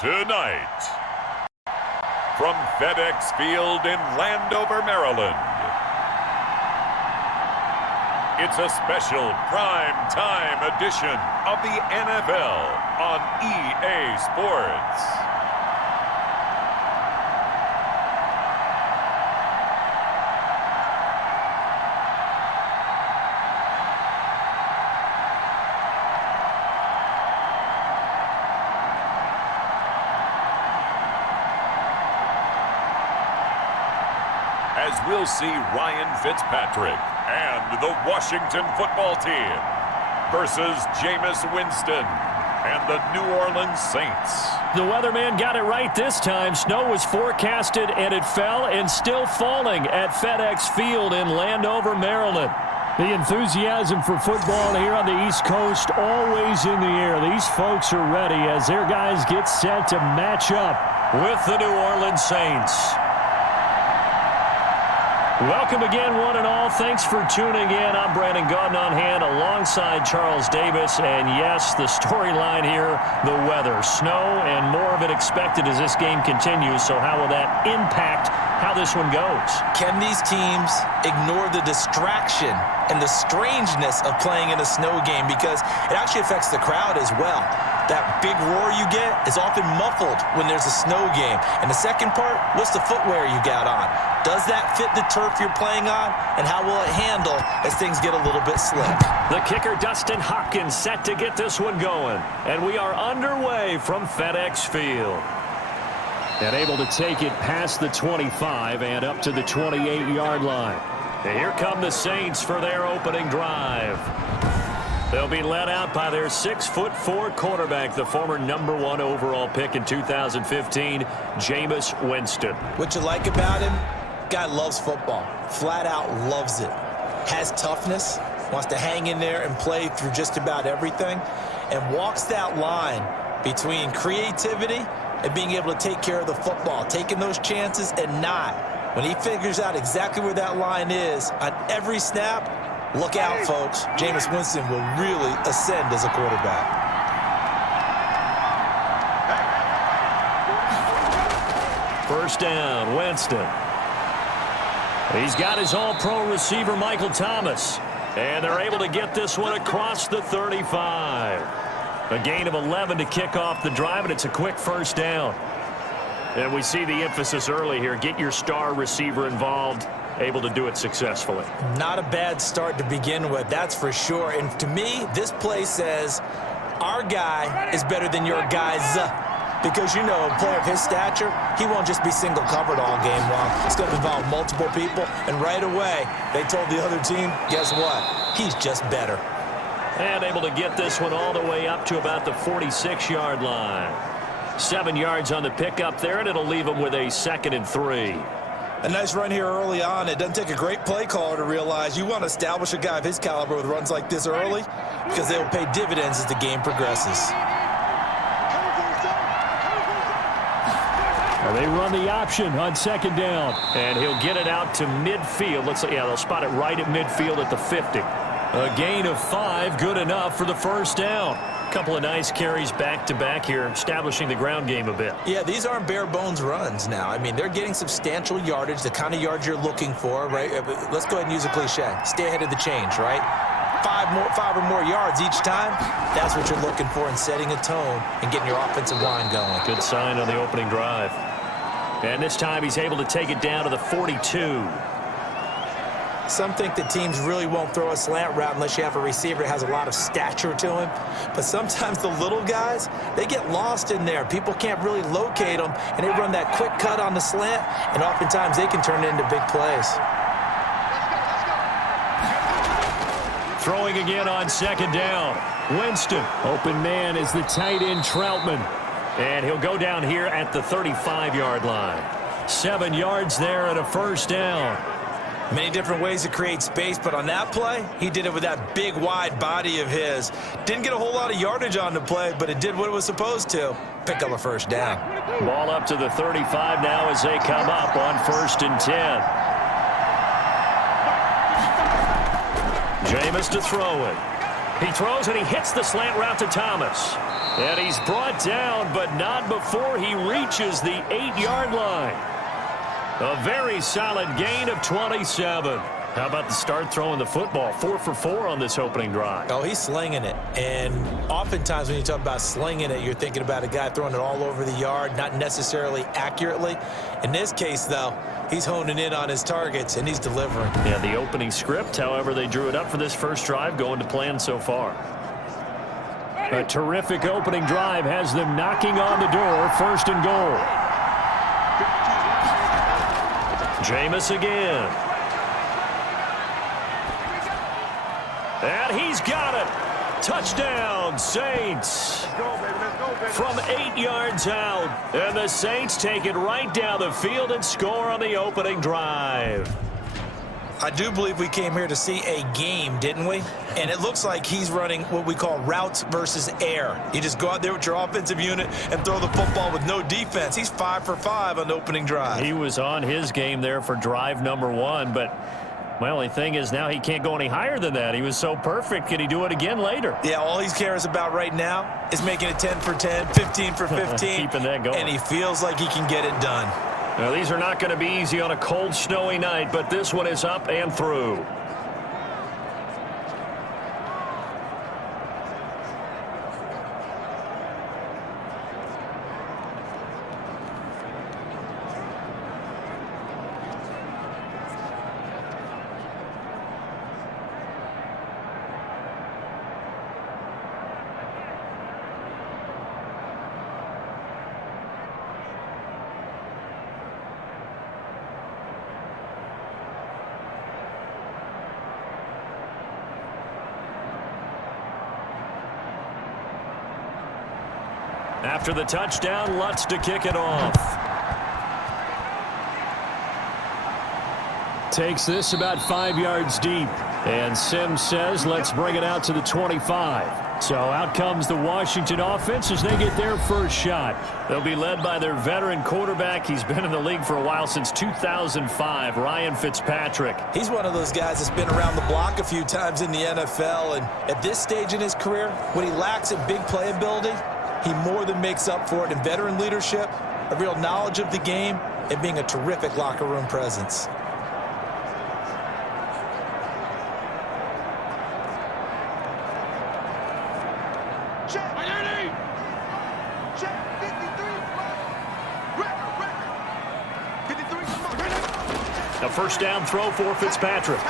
Tonight, from FedEx Field in Landover, Maryland, it's a special prime time edition of the NFL on EA Sports. As we'll see Ryan Fitzpatrick and the Washington football team versus Jameis Winston and the New Orleans Saints. The weatherman got it right this time. Snow was forecasted and it fell and still falling at FedEx Field in Landover, Maryland. The enthusiasm for football here on the East Coast always in the air. These folks are ready as their guys get set to match up with the New Orleans Saints. Welcome again, one and all. Thanks for tuning in. I'm Brandon Gaudin on hand alongside Charles Davis. And yes, the storyline here, the weather. Snow and more of it expected as this game continues. So how will that impact how this one goes? Can these teams ignore the distraction and the strangeness of playing in a snow game? Because it actually affects the crowd as well. That big roar you get is often muffled when there's a snow game. And the second part, what's the footwear you got on? Does that fit the turf you're playing on? And how will it handle as things get a little bit slick? The kicker, Dustin Hopkins, set to get this one going. And we are underway from FedEx Field. And able to take it past the 25 and up to the 28-yard line. And here come the Saints for their opening drive. They'll be led out by their 6'4" quarterback, the former #1 overall pick in 2015, Jameis Winston. What you like about him? Guy loves football. Flat out loves it. Has toughness. Wants to hang in there and play through just about everything. And walks that line between creativity and being able to take care of the football. Taking those chances and not. When he figures out exactly where that line is on every snap, look out, folks. Jameis Winston will really ascend as a quarterback. First down, Winston. He's got his all-pro receiver, Michael Thomas. And they're able to get this one across the 35. A gain of 11 to kick off the drive, and it's a quick first down. And we see the emphasis early here. Get your star receiver involved. Able to do it successfully. Not a bad start to begin with, that's for sure. And to me, this play says our guy is better than your guys. Because, you know, a player of his stature, he won't just be single covered all game long. It's going to involve multiple people. And right away, they told the other team, guess what? He's just better. And able to get this one all the way up to about the 46-yard line. 7 yards on the pickup there, and it'll leave him with a 2nd and 3. A nice run here early on. It doesn't take a great play caller to realize you want to establish a guy of his caliber with runs like this early because they will pay dividends as the game progresses. Well, they run the option on 2nd down. And he'll get it out to midfield. They'll spot it right at midfield at the 50. A gain of 5, good enough for the first down. Couple of nice carries back-to-back here, establishing the ground game a bit. Yeah, these aren't bare-bones runs now. I mean, they're getting substantial yardage, the kind of yards you're looking for, right? Let's go ahead and use a cliche. Stay ahead of the change, right? 5 or more yards each time. That's what you're looking for in setting a tone and getting your offensive line going. Good sign on the opening drive. And this time he's able to take it down to the 42. Some think that teams really won't throw a slant route unless you have a receiver that has a lot of stature to him. But sometimes the little guys, they get lost in there. People can't really locate them, and they run that quick cut on the slant, and oftentimes they can turn it into big plays. Throwing again on 2nd down. Winston. Open man is the tight end Troutman. And he'll go down here at the 35-yard line. 7 yards there and a first down. Many different ways to create space, but on that play, he did it with that big, wide body of his. Didn't get a whole lot of yardage on the play, but it did what it was supposed to. Pick up a first down. Ball up to the 35 now as they come up on 1st and 10. Jameis to throw it. He throws and he hits the slant route to Thomas. And he's brought down, but not before he reaches the 8-yard line. A very solid gain of 27. How about the start throwing the football? 4 for 4 on this opening drive. Oh, he's slinging it. And oftentimes when you talk about slinging it, you're thinking about a guy throwing it all over the yard, not necessarily accurately. In this case, though, he's honing in on his targets, and he's delivering. Yeah, the opening script, however, they drew it up for this first drive, going to plan so far. A terrific opening drive has them knocking on the door, 1st and goal. Jameis again. And he's got it. Touchdown, Saints. From 8 yards out. And the Saints take it right down the field and score on the opening drive. I do believe we came here to see a game, didn't we? And it looks like he's running what we call routes versus air. You just go out there with your offensive unit and throw the football with no defense. He's 5 for 5 on the opening drive. He was on his game there for drive number 1, but my only thing is now he can't go any higher than that. He was so perfect. Can he do it again later? Yeah, all he cares about right now is making it 10 for 10, 15 for 15. Keeping that going. And he feels like he can get it done. Now, these are not going to be easy on a cold, snowy night, but this one is up and through. After the touchdown, Lutz to kick it off. Takes this about 5 yards deep. And Sims says, let's bring it out to the 25. So out comes the Washington offense as they get their first shot. They'll be led by their veteran quarterback. He's been in the league for a while, since 2005, Ryan Fitzpatrick. He's one of those guys that's been around the block a few times in the NFL. And at this stage in his career, what he lacks in big playability, he more than makes up for it in veteran leadership, a real knowledge of the game, and being a terrific locker room presence. A first down throw for Fitzpatrick.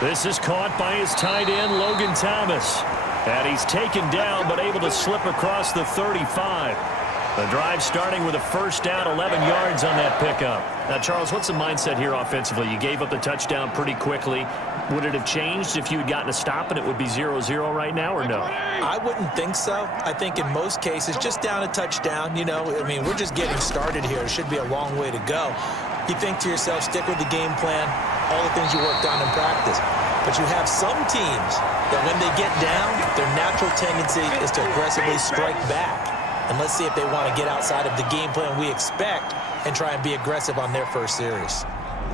This is caught by his tight end, Logan Thomas. And he's taken down, but able to slip across the 35. The drive starting with a first down, 11 yards on that pickup. Now, Charles, what's the mindset here offensively? You gave up the touchdown pretty quickly. Would it have changed if you had gotten a stop and it would be 0-0 right now, or no? I wouldn't think so. I think in most cases, just down a touchdown, you know, I mean, we're just getting started here. It should be a long way to go. You think to yourself, stick with the game plan, all the things you worked on in practice. But you have some teams that when they get down, their natural tendency is to aggressively strike back. And let's see if they want to get outside of the game plan we expect and try and be aggressive on their first series.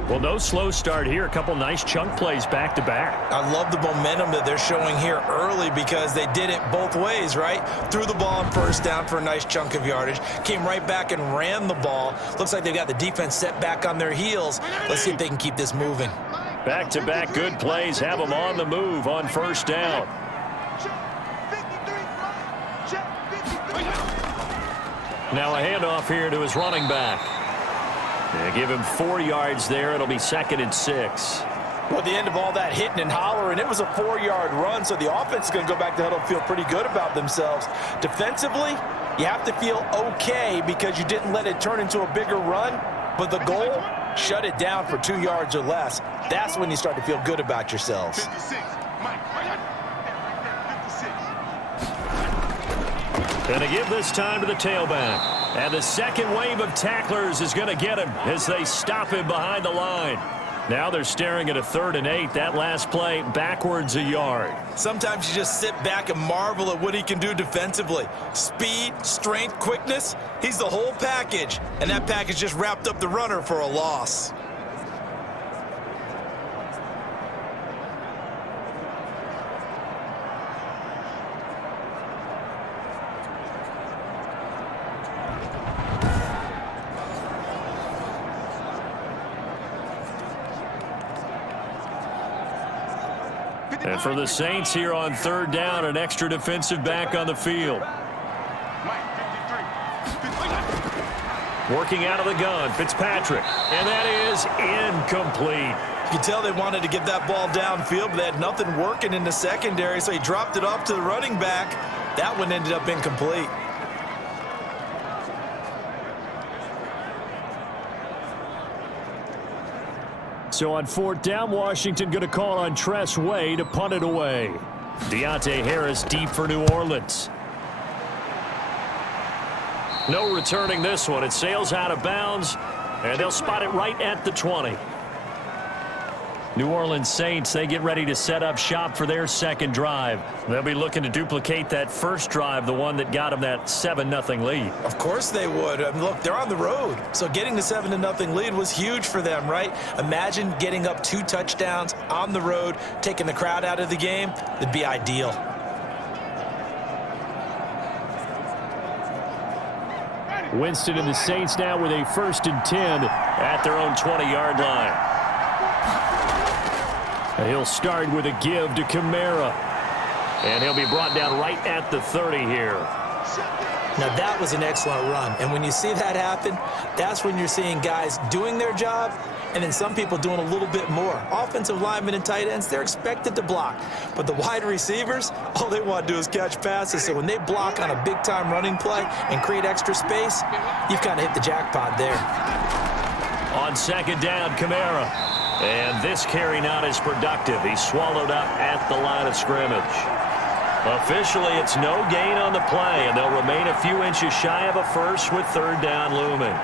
Well, no slow start here. A couple nice chunk plays back-to-back. I love the momentum that they're showing here early because they did it both ways, right? Threw the ball on first down for a nice chunk of yardage. Came right back and ran the ball. Looks like they've got the defense set back on their heels. Let's see if they can keep this moving. Back-to-back good plays have them on the move on first down. Now a handoff here to his running back. They give him 4 yards there. It'll be 2nd and 6. Well, at the end of all that hitting and hollering, it was a 4-yard run, so the offense is going to go back to huddle and feel pretty good about themselves. Defensively, you have to feel okay because you didn't let it turn into a bigger run, but the goal, shut it down for 2 yards or less. That's when you start to feel good about yourselves. And to give this time to the tailback. And the second wave of tacklers is going to get him as they stop him behind the line. Now they're staring at a 3rd and 8. That last play backwards a yard. Sometimes you just sit back and marvel at what he can do defensively. Speed, strength, quickness, he's the whole package. And that package just wrapped up the runner for a loss. And for the Saints here on third down, an extra defensive back on the field. Working out of the gun, Fitzpatrick. And that is incomplete. You can tell they wanted to get that ball downfield, but they had nothing working in the secondary, so he dropped it off to the running back. That one ended up incomplete. So on fourth down, Washington going to call on Tress Way to punt it away. Deontay Harris deep for New Orleans. No returning this one. It sails out of bounds, and they'll spot it right at the 20. New Orleans Saints, they get ready to set up shop for their second drive. They'll be looking to duplicate that first drive, the one that got them that 7-0 lead. Of course they would. I mean, look, they're on the road, so getting the 7-0 lead was huge for them, right? Imagine getting up 2 touchdowns on the road, taking the crowd out of the game. It'd be ideal. Winston and the Saints now with a 1st and 10 at their own 20-yard line. He'll start with a give to Kamara. And he'll be brought down right at the 30 here. Now, that was an excellent run. And when you see that happen, that's when you're seeing guys doing their job and then some people doing a little bit more. Offensive linemen and tight ends, they're expected to block. But the wide receivers, all they want to do is catch passes. So when they block on a big-time running play and create extra space, you've kind of hit the jackpot there. On second down, Kamara. And this carry not as productive. He's swallowed up at the line of scrimmage. Officially, it's no gain on the play, and they'll remain a few inches shy of a first with third down looming.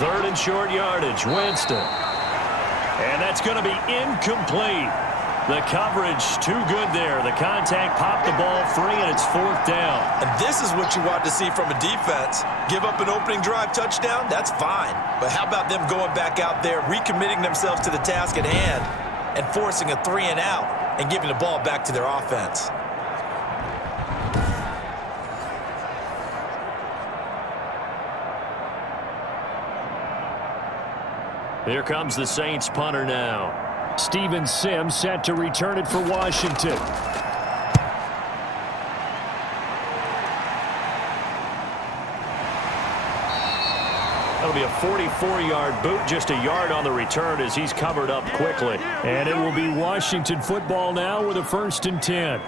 Third and short yardage, Winston. And that's going to be incomplete. The coverage too good there. The contact popped the ball free, and it's fourth down. And this is what you want to see from a defense. Give up an opening drive touchdown, that's fine. But how about them going back out there, recommitting themselves to the task at hand, and forcing a 3-and-out and giving the ball back to their offense? Here comes the Saints punter now. Steven Sims set to return it for Washington. That'll be a 44-yard boot, just a yard on the return as he's covered up quickly. And it will be Washington football now with a 1st and 10.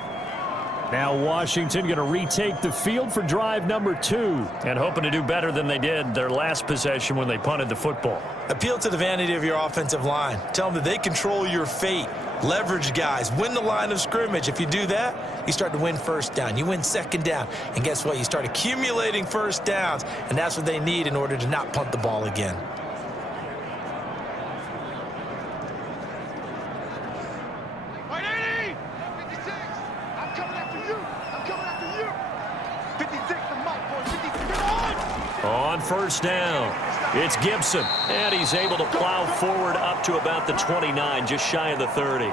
Now Washington going to retake the field for drive number 2 and hoping to do better than they did their last possession when they punted the football. Appeal to the vanity of your offensive line. Tell them that they control your fate. Leverage guys. Win the line of scrimmage. If you do that, you start to win first down. You win second down. And guess what? You start accumulating first downs. And that's what they need in order to not punt the ball again. On first down, it's Gibson, and he's able to plow forward up to about the 29, just shy of the 30.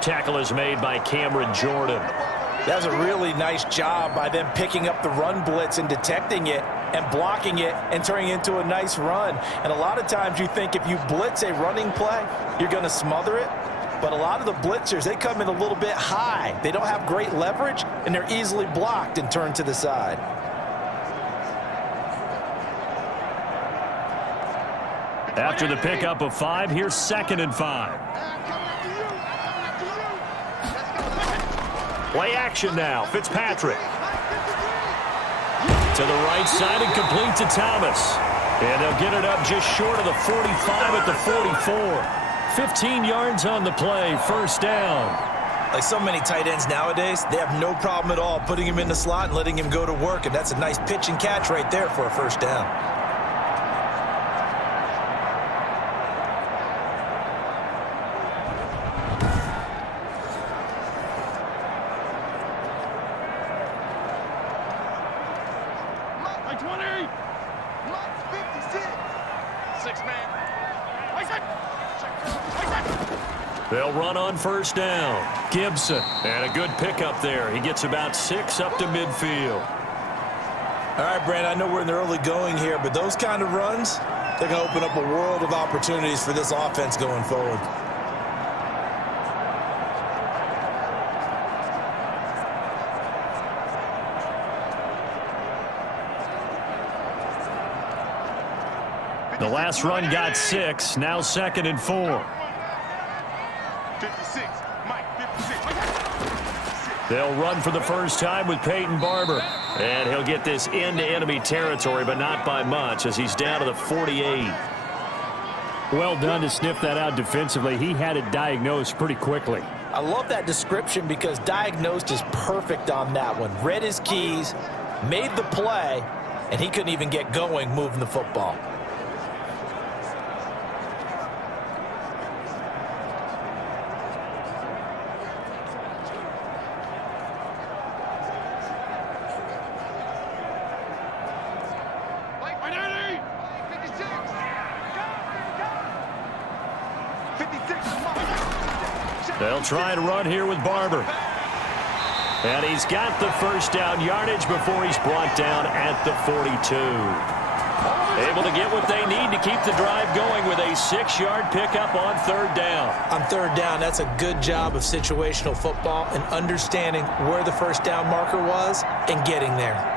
Tackle is made by Cameron Jordan. That was a really nice job by them picking up the run blitz and detecting it and blocking it and turning it into a nice run. And a lot of times you think if you blitz a running play, you're going to smother it. But a lot of the blitzers, they come in a little bit high. They don't have great leverage, and they're easily blocked and turned to the side. After the pickup of 5, here's 2nd and 5. Play action now. Fitzpatrick. To the right side and complete to Thomas. And they'll get it up just short of the 45 at the 44. 15 yards on the play, first down. Like so many tight ends nowadays, they have no problem at all putting him in the slot and letting him go to work. And that's a nice pitch and catch right there for a first down. They'll run on first down. Gibson. And a good pickup there. He gets about 6 up to midfield. All right, Brand, I know we're in the early going here, but those kind of runs, they're going to open up a world of opportunities for this offense going forward. The last run got 6. Now 2nd and 4. 56. Mike, 56. They'll run for the first time with Peyton Barber. And he'll get this into enemy territory, but not by much, as he's down to the 48. Well done to sniff that out defensively. He had it diagnosed pretty quickly. I love that description because diagnosed is perfect on that one. Read his keys, made the play, and he couldn't even get going moving the football. They'll try and run here with Barber. And he's got the first down yardage before he's brought down at the 42. Able to get what they need to keep the drive going with a 6-yard pickup on 3rd down. On 3rd down, that's a good job of situational football and understanding where the first down marker was and getting there.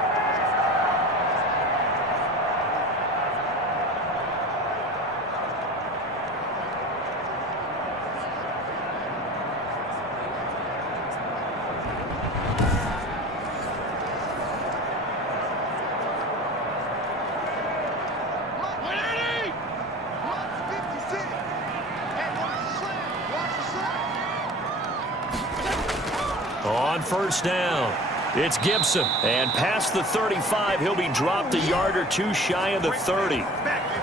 On first down, it's Gibson. And past the 35, he'll be dropped a yard or 2 shy of the 30.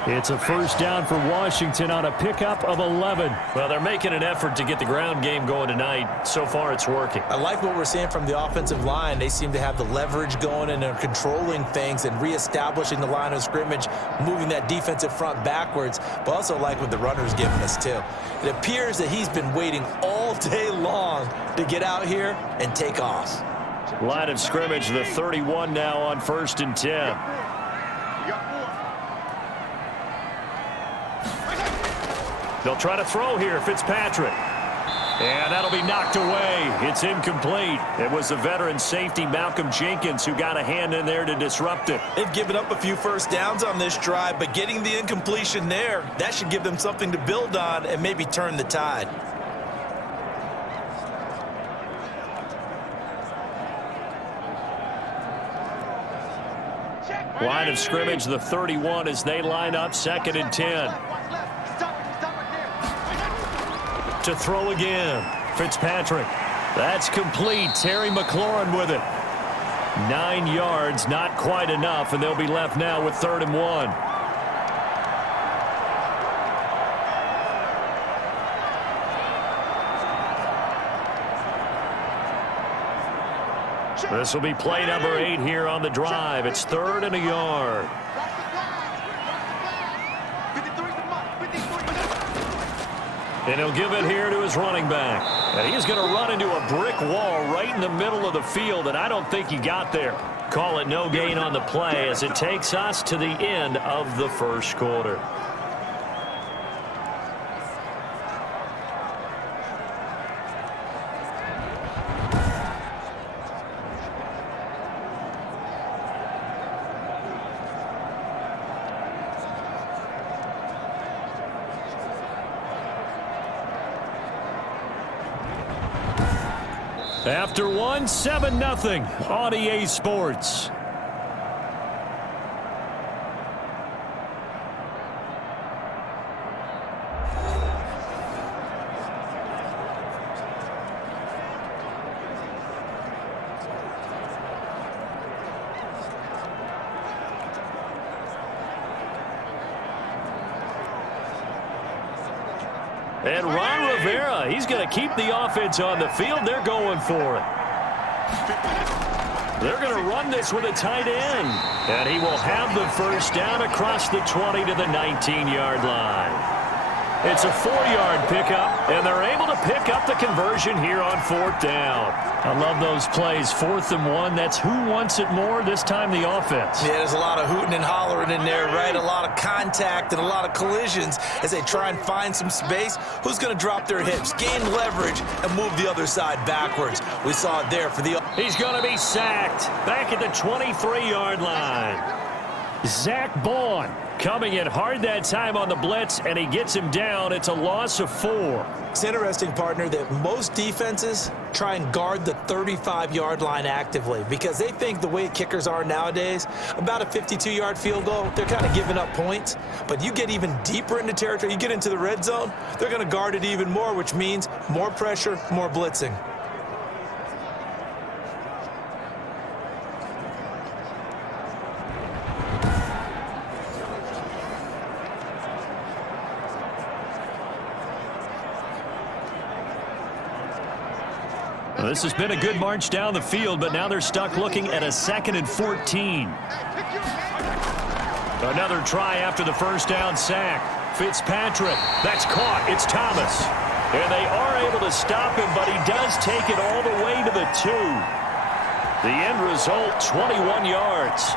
It's a first down for Washington on a pickup of 11. Well, they're making an effort to get the ground game going tonight. So far, it's working. I like what we're seeing from the offensive line. They seem to have the leverage going, and they're controlling things and reestablishing the line of scrimmage, moving that defensive front backwards, but also like what the runner's giving us, too. It appears that he's been waiting all day long to get out here and take off. Line of scrimmage, the 31 now on 1st and 10. They'll try to throw here, Fitzpatrick. And that'll be knocked away. It's incomplete. It was the veteran safety, Malcolm Jenkins, who got a hand in there to disrupt it. They've given up a few first downs on this drive, but getting the incompletion there, that should give them something to build on and maybe turn the tide. Line of scrimmage, the 31, as they line up 2nd and 10. To throw again. Fitzpatrick. That's complete. Terry McLaurin with it. 9 yards, not quite enough, and they'll be left now with 3rd and 1. This will be play number 8 here on the drive. It's 3rd and a yard. And he'll give it here to his running back. And he's going to run into a brick wall right in the middle of the field, and I don't think he got there. Call it no gain on the play as it takes us to the end of the first quarter. After one, 7-0 on EA Sports. And Ron Rivera, he's going to keep the offense on the field. They're going for it. They're going to run this with a tight end. And he will have the first down across the 20 to the 19-yard line. It's a 4-yard pickup, and they're able to pick up the conversion here on 4th down. I love those plays. 4th and 1, that's who wants it more, this time the offense. Yeah, there's a lot of hooting and hollering in there, right? A lot of contact and a lot of collisions as they try and find some space. Who's going to drop their hips, gain leverage, and move the other side backwards? We saw it there for the... He's going to be sacked back at the 23-yard line. Zach Bond coming in hard that time on the blitz, and he gets him down. It's a loss of 4. It's interesting, partner, that most defenses try and guard the 35-yard line actively because they think the way kickers are nowadays, about a 52-yard field goal, they're kind of giving up points. But you get even deeper into territory, you get into the red zone, they're going to guard it even more, which means more pressure, more blitzing. Well, this has been a good march down the field, but now they're stuck looking at a 2nd and 14. Another try after the first down sack. Fitzpatrick, that's caught. It's Thomas. And they are able to stop him, but he does take it all the way to the 2. The end result, 21 yards.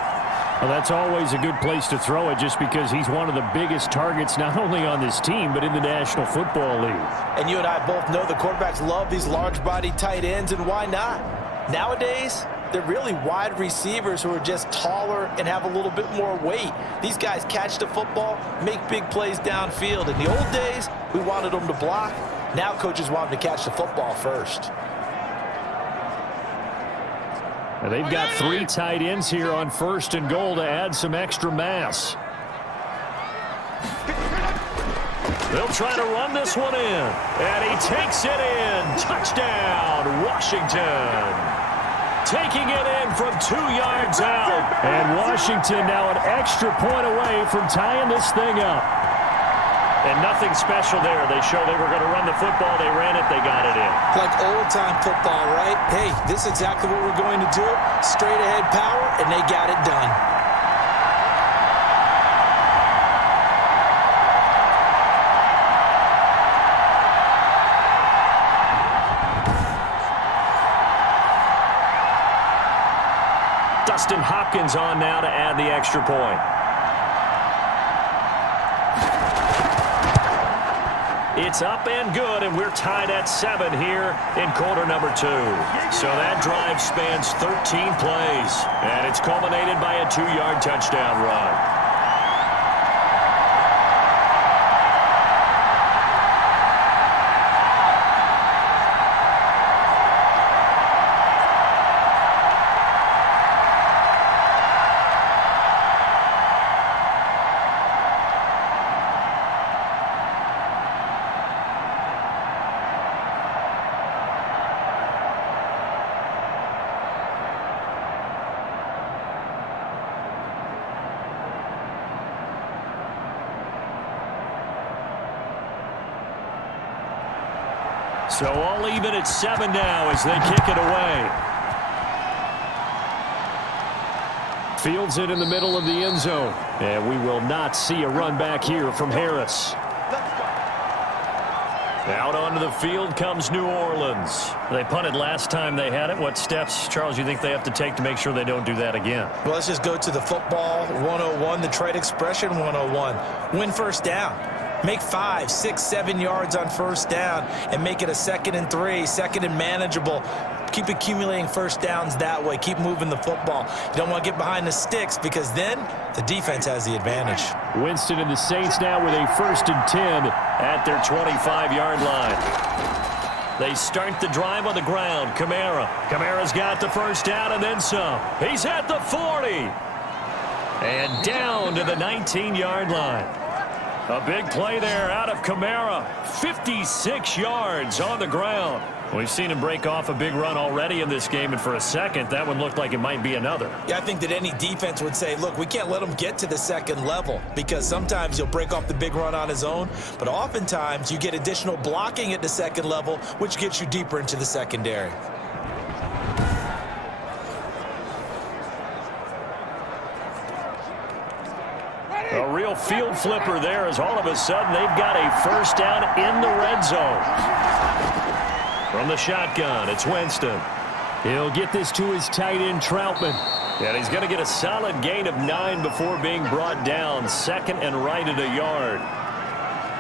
Well, that's always a good place to throw it just because he's one of the biggest targets not only on this team but in the National Football League. And you and I both know the quarterbacks love these large-bodied tight ends, and why not? Nowadays, they're really wide receivers who are just taller and have a little bit more weight. These guys catch the football, make big plays downfield. In the old days, we wanted them to block. Now coaches want them to catch the football first. And they've got 3 tight ends here on 1st and goal to add some extra mass. They'll try to run this one in. And he takes it in. Touchdown, Washington. Taking it in from 2 yards out. And Washington now an extra point away from tying this thing up. And nothing special there. They show they were going to run the football. They ran it. They got it in. Like old-time football, right? Hey, this is exactly what we're going to do. Straight-ahead power, and they got it done. Dustin Hopkins on now to add the extra point. It's up and good, and we're tied at 7 here in quarter number 2. So that drive spans 13 plays, and it's culminated by a 2-yard touchdown run. So all even at 7 now as they kick it away. Fields it in the middle of the end zone. And we will not see a run back here from Harris. Out onto the field comes New Orleans. They punted last time they had it. What steps, Charles, you think they have to take to make sure they don't do that again? Well, let's just go to the football 101, the trade expression 101. Win first down. Make 5, 6, 7 yards on first down and make it a 2nd and 3, 2nd and manageable. Keep accumulating first downs that way. Keep moving the football. You don't want to get behind the sticks because then the defense has the advantage. Winston and the Saints now with a 1st and 10 at their 25-yard line. They start the drive on the ground. Kamara's got the first down and then some. He's at the 40. And down to the 19-yard line. A big play there out of Kamara. 56 yards on the ground. We've seen him break off a big run already in this game, and for a second, that one looked like it might be another. Yeah, I think that any defense would say, look, we can't let him get to the 2nd level because sometimes he'll break off the big run on his own, but oftentimes you get additional blocking at the 2nd level, which gets you deeper into the secondary. A real field flipper there as all of a sudden they've got a first down in the red zone. From the shotgun, it's Winston. He'll get this to his tight end, Troutman. And he's going to get a solid gain of 9 before being brought down. Second and right at a yard.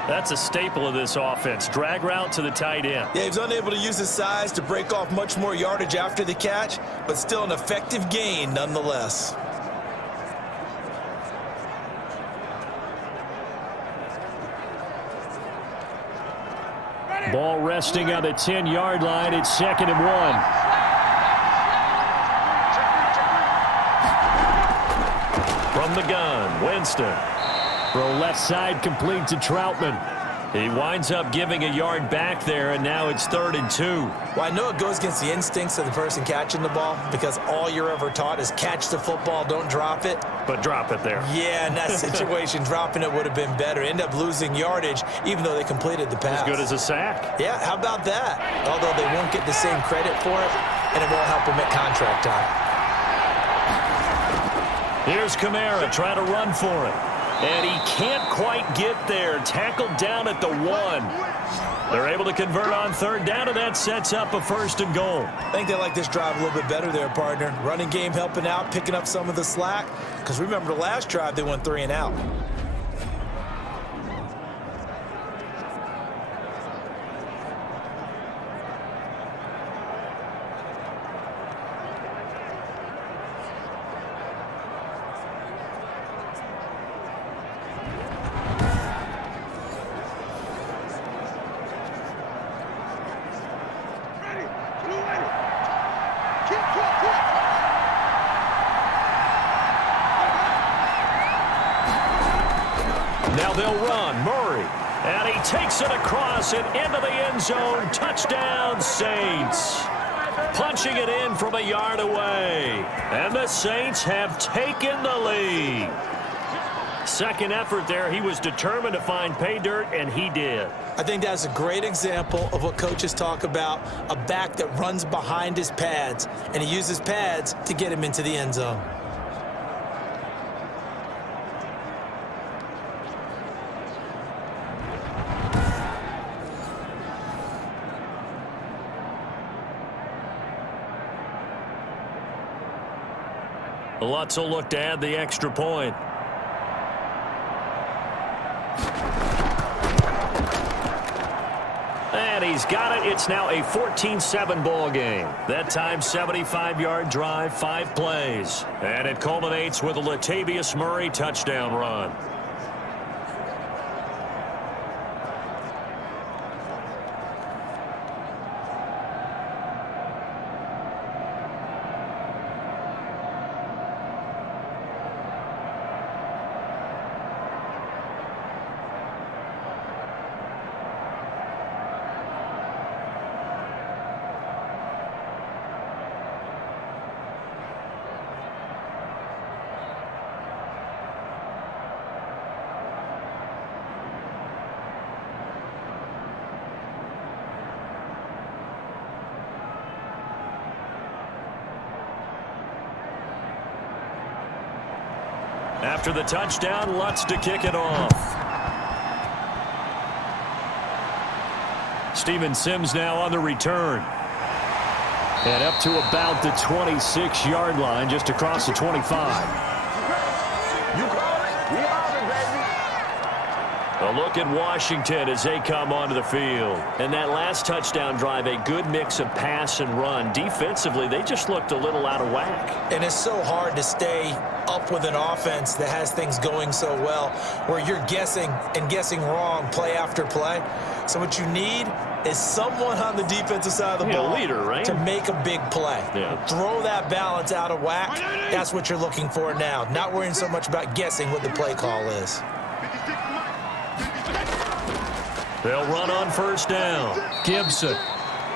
That's a staple of this offense. Drag route to the tight end. Yeah, he's unable to use his size to break off much more yardage after the catch, but still an effective gain nonetheless. Ball resting on the 10-yard line. It's 2nd and 1. From the gun, Winston. Throw left side complete to Troutman. He winds up giving a yard back there, and now it's 3rd and 2. Well, I know it goes against the instincts of the person catching the ball because all you're ever taught is catch the football, don't drop it. But drop it there. Yeah, in that situation, dropping it would have been better. End up losing yardage, even though they completed the pass. As good as a sack. Yeah, how about that? Although they won't get the same credit for it, and it won't help them at contract time. Here's Kamara trying to run for it. And he can't quite get there. Tackled down at the 1. They're able to convert on 3rd down, and that sets up a 1st and goal. I think they like this drive a little bit better there, partner. Running game helping out, picking up some of the slack. Because remember the last drive, they went 3 and out. Now they'll run. Murray. And he takes it across and into the end zone. Touchdown, Saints. Punching it in from a yard away. And the Saints have taken the lead. Second effort there. He was determined to find pay dirt, and he did. I think that's a great example of what coaches talk about, a back that runs behind his pads, and he uses pads to get him into the end zone. Lutz will look to add the extra point. And he's got it. It's now a 14-7 ball game. That time, 75-yard drive, 5 plays. And it culminates with a Latavius Murray touchdown run. After the touchdown, Lutz to kick it off. Steven Sims now on the return. And up to about the 26-yard line, just across the 25. A look at Washington as they come onto the field. And that last touchdown drive, a good mix of pass and run. Defensively, they just looked a little out of whack. And it's so hard to stay up with an offense that has things going so well, where you're guessing and guessing wrong play after play. So what you need is someone on the defensive side of the ball, leader, right? to make a big play. Yeah. Throw that balance out of whack. That's what you're looking for now. Not worrying so much about guessing what the play call is. They'll run on first down. Gibson.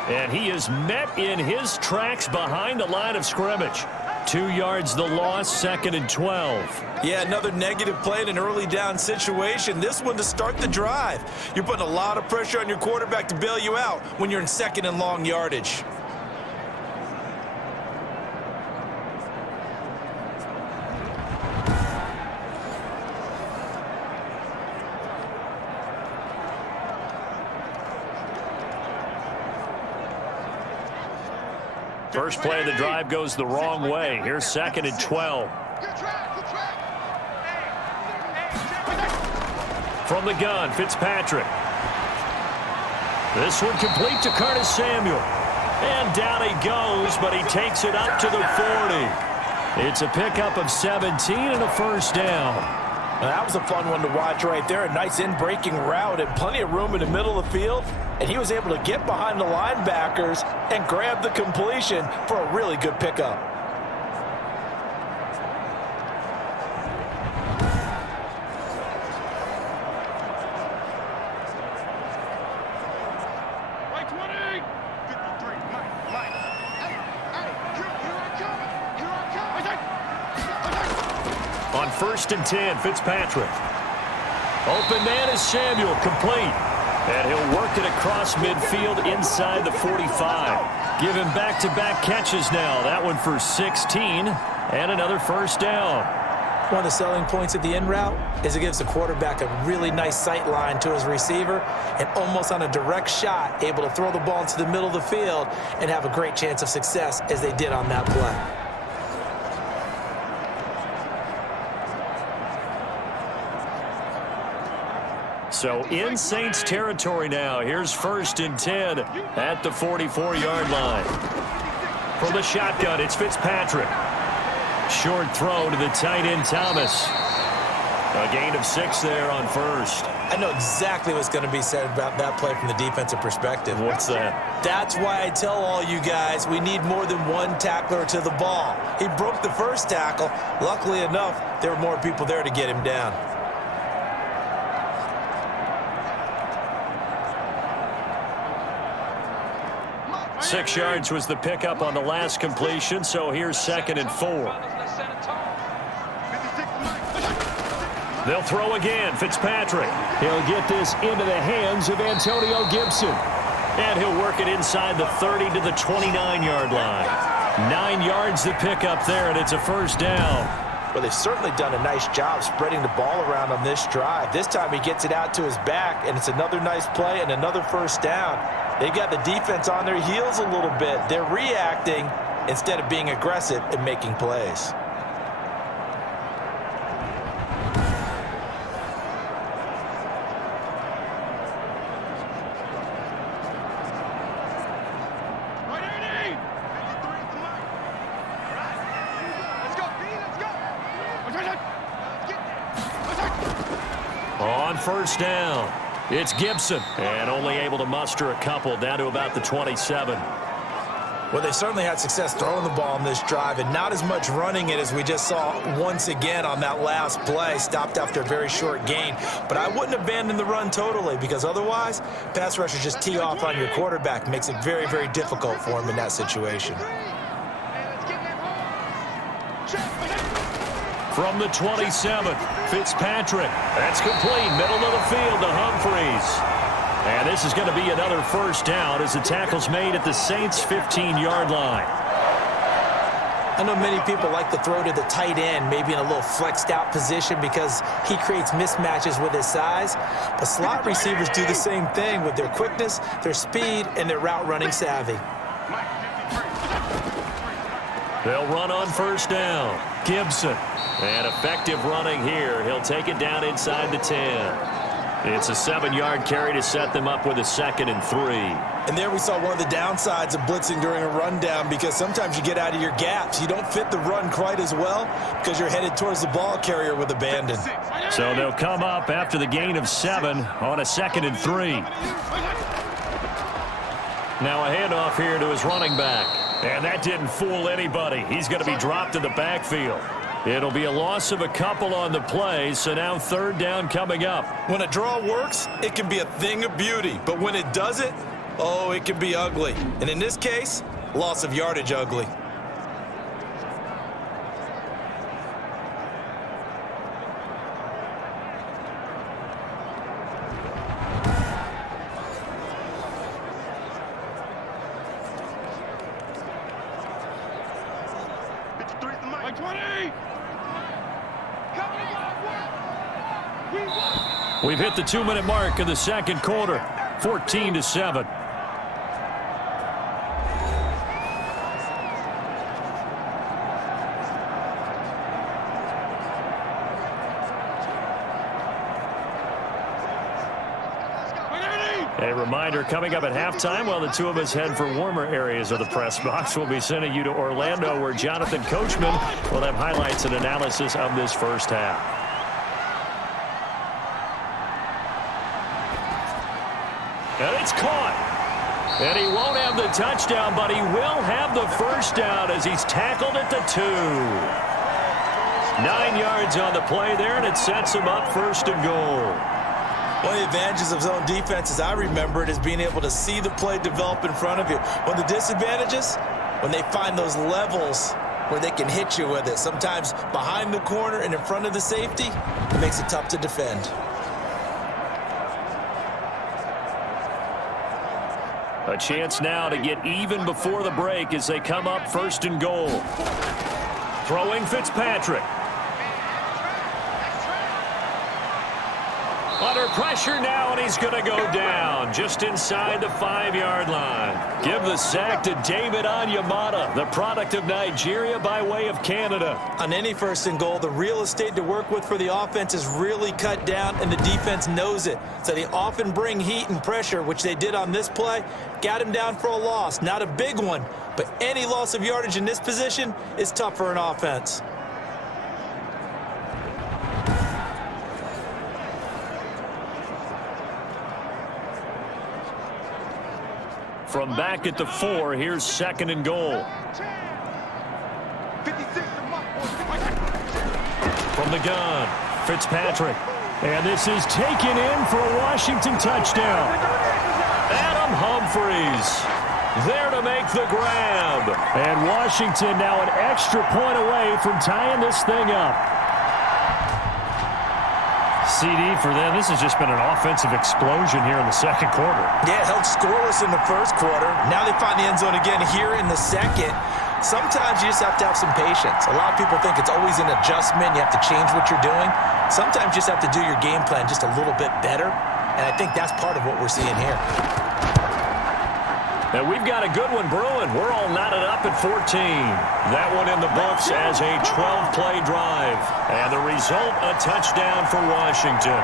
And he is met in his tracks behind the line of scrimmage. 2 yards the loss, 2nd and 12. Yeah, another negative play in an early down situation. This one to start the drive. You're putting a lot of pressure on your quarterback to bail you out when you're in 2nd and long yardage. First play of the drive goes the wrong way. Here's 2nd and 12. From the gun, Fitzpatrick. This one complete to Curtis Samuel. And down he goes, but he takes it up to the 40. It's a pickup of 17 and a first down. Now, that was a fun one to watch right there. A nice in-breaking route and plenty of room in the middle of the field. And he was able to get behind the linebackers and grab the completion for a really good pickup. On 1st and 10, Fitzpatrick. Open man is Samuel, complete. And he'll work it across midfield inside the 45. Give him back-to-back catches now. That one for 16 and another first down. One of the selling points of the in route is it gives the quarterback a really nice sight line to his receiver and almost on a direct shot able to throw the ball into the middle of the field and have a great chance of success as they did on that play. So in Saints territory now. Here's 1st and 10 at the 44-yard line. From the shotgun, it's Fitzpatrick. Short throw to the tight end, Thomas. A gain of 6 there on 1st. I know exactly what's going to be said about that play from the defensive perspective. What's that? That's why I tell all you guys we need more than one tackler to the ball. He broke the first tackle. Luckily enough, there were more people there to get him down. 6 yards was the pickup on the last completion, so here's 2nd and 4. They'll throw again. Fitzpatrick. He'll get this into the hands of Antonio Gibson. And he'll work it inside the 30 to the 29-yard line. 9 yards the pickup there, and it's a first down. Well, they've certainly done a nice job spreading the ball around on this drive. This time he gets it out to his back, and it's another nice play and another first down. They've got the defense on their heels a little bit. They're reacting instead of being aggressive and making plays. On first down, it's Gibson, and only able to muster a couple down to about the 27. Well, they certainly had success throwing the ball on this drive and not as much running it as we just saw once again on that last play. Stopped after a very short gain. But I wouldn't abandon the run totally because otherwise, pass rushers just tee off on your quarterback. Makes it very, very difficult for him in that situation. From the 27, Fitzpatrick. That's complete. Middle of the field to Humphreys. And this is going to be another first down as the tackle's made at the Saints' 15-yard line. I know many people like to throw to the tight end, maybe in a little flexed out position because he creates mismatches with his size. But slot receivers do the same thing with their quickness, their speed, and their route running savvy. They'll run on first down. Gibson. And effective running here. He'll take it down inside the 10. It's a 7-yard carry to set them up with a 2nd and 3. And there we saw one of the downsides of blitzing during a rundown because sometimes you get out of your gaps. You don't fit the run quite as well because you're headed towards the ball carrier with abandon. So they'll come up after the gain of 7 on a 2nd and 3. Now a handoff here to his running back. And that didn't fool anybody. He's going to be dropped in the backfield. It'll be a loss of a couple on the play, so now third down coming up. When a draw works, it can be a thing of beauty. But when it doesn't, oh, it can be ugly. And in this case, loss of yardage ugly. We've hit the 2-minute mark of the second quarter, 14-7. A reminder, coming up at halftime, while the two of us head for warmer areas of the press box, we'll be sending you to Orlando, where Jonathan Coachman will have highlights and analysis of this first half. And it's caught. And he won't have the touchdown, but he will have the first down as he's tackled at the 2. 9 yards on the play there, and it sets him up first and goal. One of the advantages of zone defense, as I remember it, is being able to see the play develop in front of you. One of the disadvantages, when they find those levels where they can hit you with it, sometimes behind the corner and in front of the safety, it makes it tough to defend. A chance now to get even before the break as they come up first and goal. Throwing Fitzpatrick. Under pressure now, and he's going to go down just inside the 5-yard line. Give the sack to David Onyemata, the product of Nigeria by way of Canada. On any first and goal, the real estate to work with for the offense is really cut down, and the defense knows it. So they often bring heat and pressure, which they did on this play. Got him down for a loss. Not a big one, but any loss of yardage in this position is tough for an offense. From back at the 4, here's second and goal. From the gun, Fitzpatrick. And this is taken in for a Washington touchdown. Adam Humphries there to make the grab. And Washington now an extra point away from tying this thing up. CD for them. This has just been an offensive explosion here in the second quarter. Yeah, held scoreless in the first quarter. Now they find the end zone again here in the second. Sometimes you just have to have some patience. A lot of people think it's always an adjustment. You have to change what you're doing. Sometimes you just have to do your game plan just a little bit better. And I think that's part of what we're seeing here. And we've got a good one brewing. We're all knotted up at 14. That one in the books as a 12-play drive. And the result, a touchdown for Washington.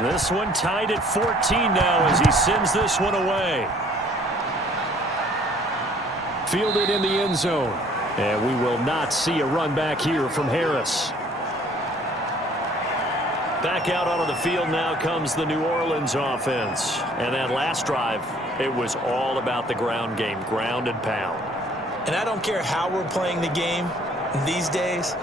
This one tied at 14 now as he sends this one away. Fielded in the end zone. And we will not see a run back here from Harris. Back out onto the field now comes the New Orleans offense. And that last drive, it was all about the ground game, ground and pound. And I don't care how we're playing the game these days,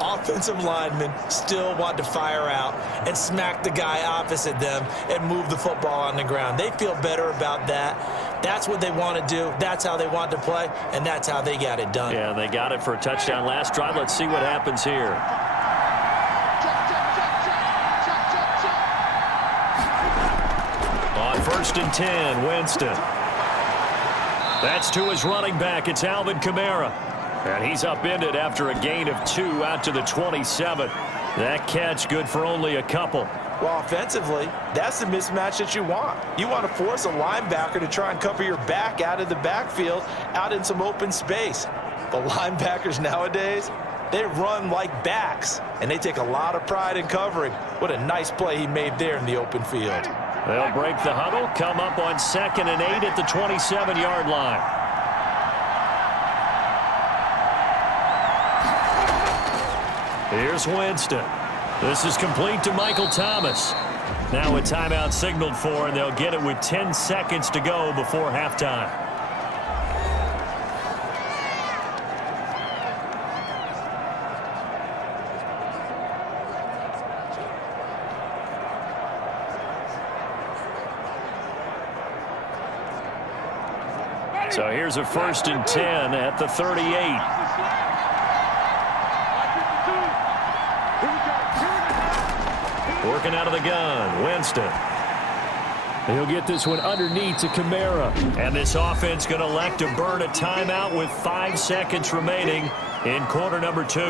offensive linemen still want to fire out and smack the guy opposite them and move the football on the ground. They feel better about that. That's what they want to do. That's how they want to play, and that's how they got it done. Yeah, they got it for a touchdown last drive. Let's see what happens here. On 1st and 10, Winston. That's to his running back. It's Alvin Kamara. And he's upended after a gain of 2 out to the 27. That catch good for only a couple. Well, offensively, that's the mismatch that you want. You want to force a linebacker to try and cover your back out of the backfield, out in some open space. The linebackers nowadays, they run like backs, and they take a lot of pride in covering. What a nice play he made there in the open field. They'll break the huddle, come up on 2nd and 8 at the 27-yard line. Here's Winston. This is complete to Michael Thomas. Now a timeout signaled for, and they'll get it with 10 seconds to go before halftime. So here's a 1st and 10 at the 38. Working out of the gun, Winston. He'll get this one underneath to Kamara. And this offense going to elect to burn a timeout with 5 seconds remaining in quarter number 2.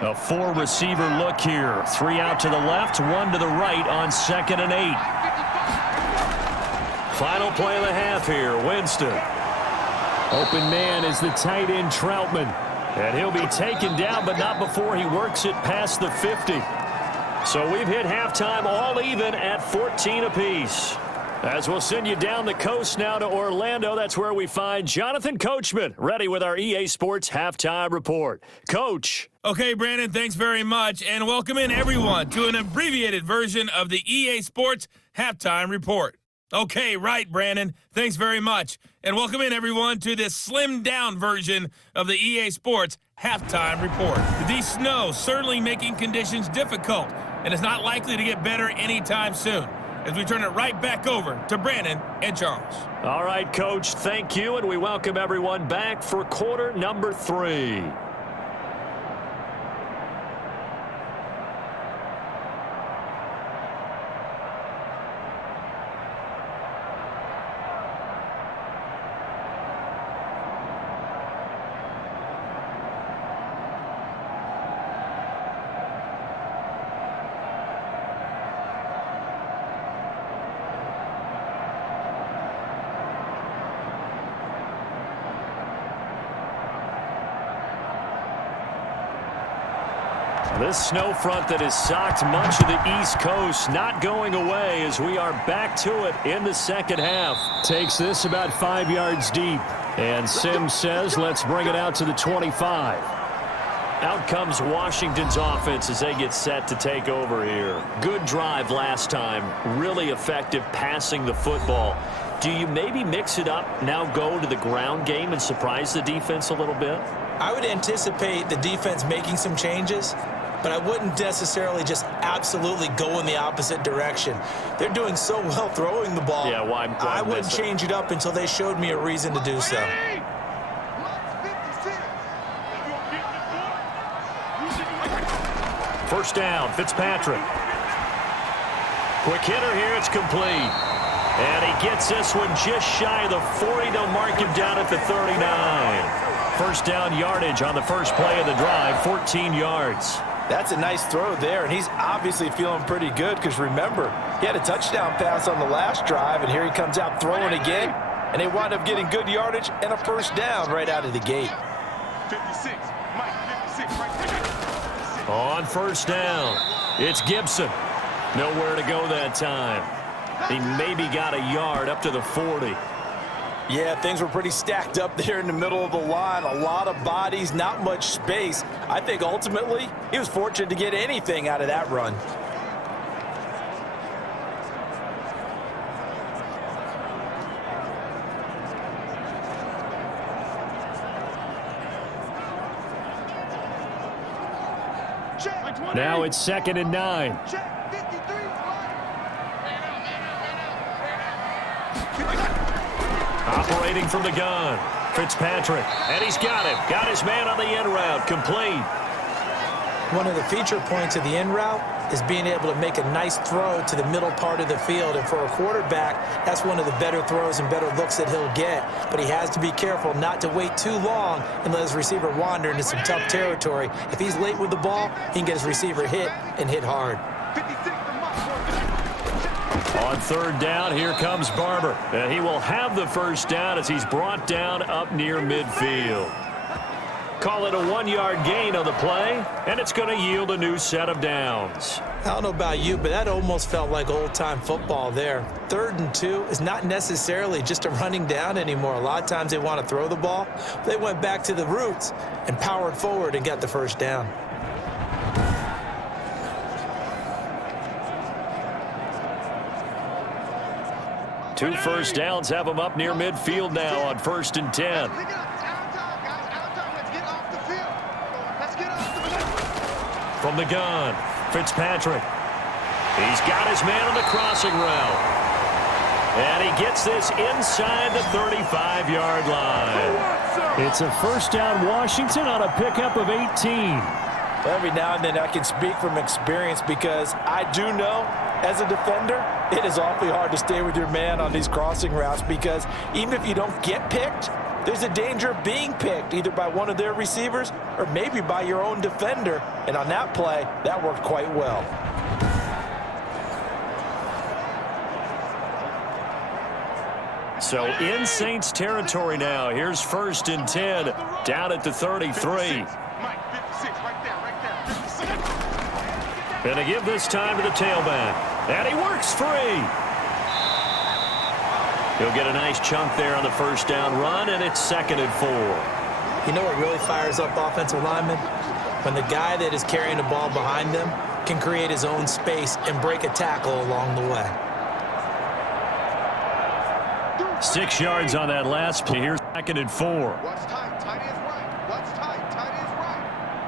A 4-receiver look here. 3 out to the left, 1 to the right on 2nd and 8. Final play of the half here, Winston. Open man is the tight end, Troutman. And he'll be taken down, but not before he works it past the 50. So we've hit halftime all even at 14 apiece. As we'll send you down the coast now to Orlando, that's where we find Jonathan Coachman, ready with our EA Sports Halftime Report. Coach. Okay, Brandon, thanks very much, and welcome in everyone to an abbreviated version of the EA Sports Halftime Report. Okay, right, Brandon. Thanks very much. And welcome in, everyone, to this slimmed-down version of the EA Sports Halftime Report. The snow certainly making conditions difficult, and it's not likely to get better anytime soon, as we turn it right back over to Brandon and Charles. All right, Coach, thank you, and we welcome everyone back for quarter number 3. This snow front that has socked much of the East Coast not going away as we are back to it in the second half. Takes this about 5 yards deep. And Sims says, let's bring it out to the 25. Out comes Washington's offense as they get set to take over here. Good drive last time. Really effective passing the football. Do you maybe mix it up, now go to the ground game and surprise the defense a little bit? I would anticipate the defense making some changes, but I wouldn't necessarily just absolutely go in the opposite direction. They're doing so well throwing the ball. Yeah, why I wouldn't change it up until they showed me a reason to do so. First down, Fitzpatrick. Quick hitter here, it's complete. And he gets this one just shy of the 40. They'll mark him down at the 39. First down yardage on the first play of the drive, 14 yards. That's a nice throw there, and he's obviously feeling pretty good because, remember, he had a touchdown pass on the last drive, and here he comes out throwing again, and they wind up getting good yardage and a first down right out of the gate. 56, Mike, 56, right there. On first down, it's Gibson. Nowhere to go that time. He maybe got a yard up to the 40. Yeah, things were pretty stacked up there in the middle of the line. A lot of bodies, not much space. I think ultimately he was fortunate to get anything out of that run. Now it's 2nd and 9. Operating from the gun, Fitzpatrick, and he's got him. Got his man on the in route, complete. One of the feature points of the in route is being able to make a nice throw to the middle part of the field. And for a quarterback, that's one of the better throws and better looks that he'll get. But he has to be careful not to wait too long and let his receiver wander into some tough territory. If he's late with the ball, he can get his receiver hit and hit hard. On third down, here comes Barber. And he will have the first down as he's brought down up near midfield. Call it a 1-yard gain on the play, and it's going to yield a new set of downs. I don't know about you, but that almost felt like old-time football there. 3rd and 2 is not necessarily just a running down anymore. A lot of times they want to throw the ball. They went back to the roots and powered forward and got the first down. Two first downs have them up near midfield now on 1st and 10. From the gun, Fitzpatrick. He's got his man on the crossing route. And he gets this inside the 35-yard line. It's a first down Washington on a pickup of 18. Every now and then I can speak from experience because I do know as a defender it is awfully hard to stay with your man on these crossing routes because even if you don't get picked, there's a danger of being picked either by one of their receivers or maybe by your own defender. And on that play, that worked quite well. So in Saints territory now. Here's 1st and 10 down at the 33. 56. Mike, 56, right there, 56. And to give this time to the tailback. And he works free. He'll get a nice chunk there on the first down run, and it's 2nd and 4. You know what really fires up offensive linemen? When the guy that is carrying the ball behind them can create his own space and break a tackle along the way. 6 yards on that last play. Here's 2nd and 4. Watch tight, tight is right. Watch tight, tight is right.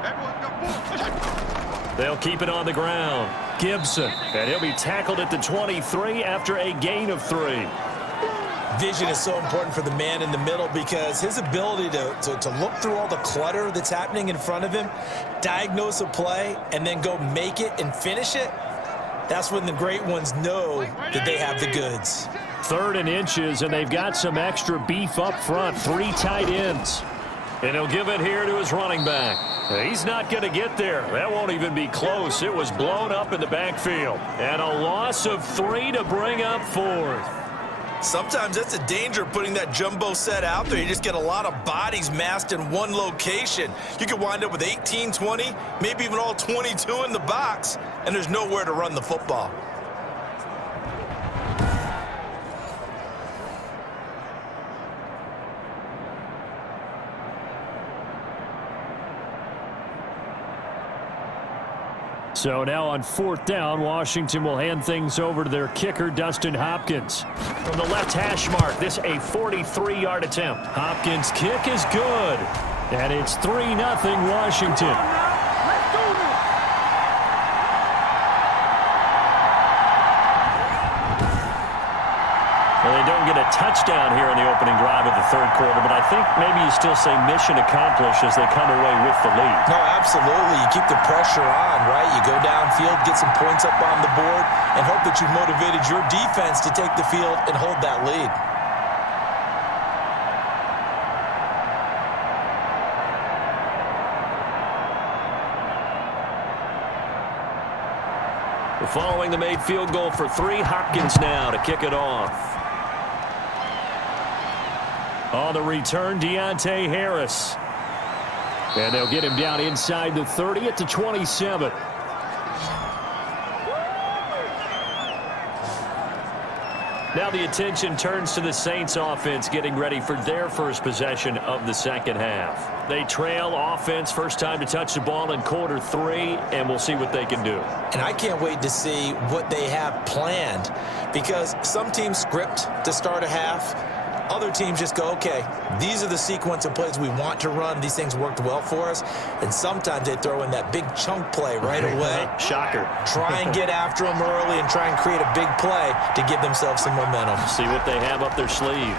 Everyone got 4. They'll keep it on the ground. Gibson, and he'll be tackled at the 23 after a gain of 3. Vision is so important for the man in the middle because his ability to look through all the clutter that's happening in front of him, diagnose a play, and then go make it and finish it, that's when the great ones know that they have the goods. 3rd and inches, and they've got some extra beef up front. 3 tight ends. And he'll give it here to his running back. He's not going to get there. That won't even be close. It was blown up in the backfield. And a loss of 3 to bring up 4th. Sometimes that's a danger of putting that jumbo set out there. You just get a lot of bodies massed in one location. You could wind up with 18, 20, maybe even all 22 in the box, and there's nowhere to run the football. So now on 4th down, Washington will hand things over to their kicker, Dustin Hopkins. From the left hash mark, this a 43-yard attempt. Hopkins' kick is good. And it's 3-0 Washington. Well, they don't get a touchdown here in the opening drive of the 3rd quarter, but I think maybe you still say mission accomplished as they come away with the lead. No, absolutely. You keep the pressure on, right? You go downfield, get some points up on the board, and hope that you've motivated your defense to take the field and hold that lead. Following the made field goal for 3, Hopkins now to kick it off. On the return, Deontay Harris. And they'll get him down inside the 30 at the 27. Now the attention turns to the Saints offense getting ready for their first possession of the 2nd half. They trail offense, first time to touch the ball in quarter 3, and we'll see what they can do. And I can't wait to see what they have planned because some teams script to start a half. Other teams just go, okay, these are the sequence of plays we want to run. These things worked well for us. And sometimes they throw in that big chunk play right away. Shocker. Try and get after them early and try and create a big play to give themselves some momentum. See what they have up their sleeve.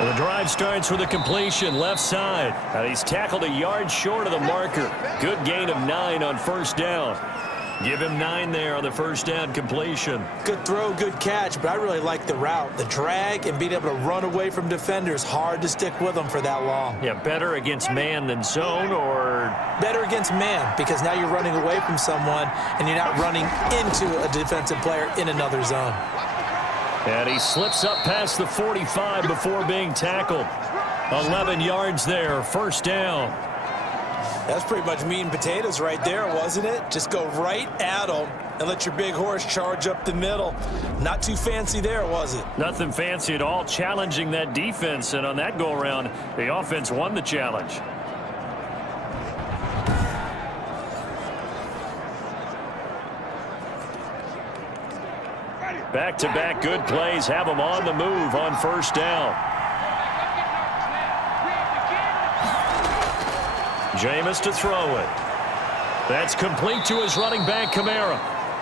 Well, the drive starts with a completion left side. And he's tackled a yard short of the marker. Good gain of 9 on 1st down. Give him 9 there on the first down completion. Good throw, good catch, but I really like the route. The drag and being able to run away from defenders, hard to stick with them for that long. Yeah, better against man than zone, or? Better against man, because now you're running away from someone and you're not running into a defensive player in another zone. And he slips up past the 45 before being tackled. 11 yards there, first down. That's pretty much meat and potatoes right there, wasn't it? Just go right at them and let your big horse charge up the middle. Not too fancy there, was it? Nothing fancy at all, challenging that defense, and on that go-around, the offense won the challenge. Back-to-back good plays have them on the move on first down. Jameis to throw it. That's complete to his running back, Kamara.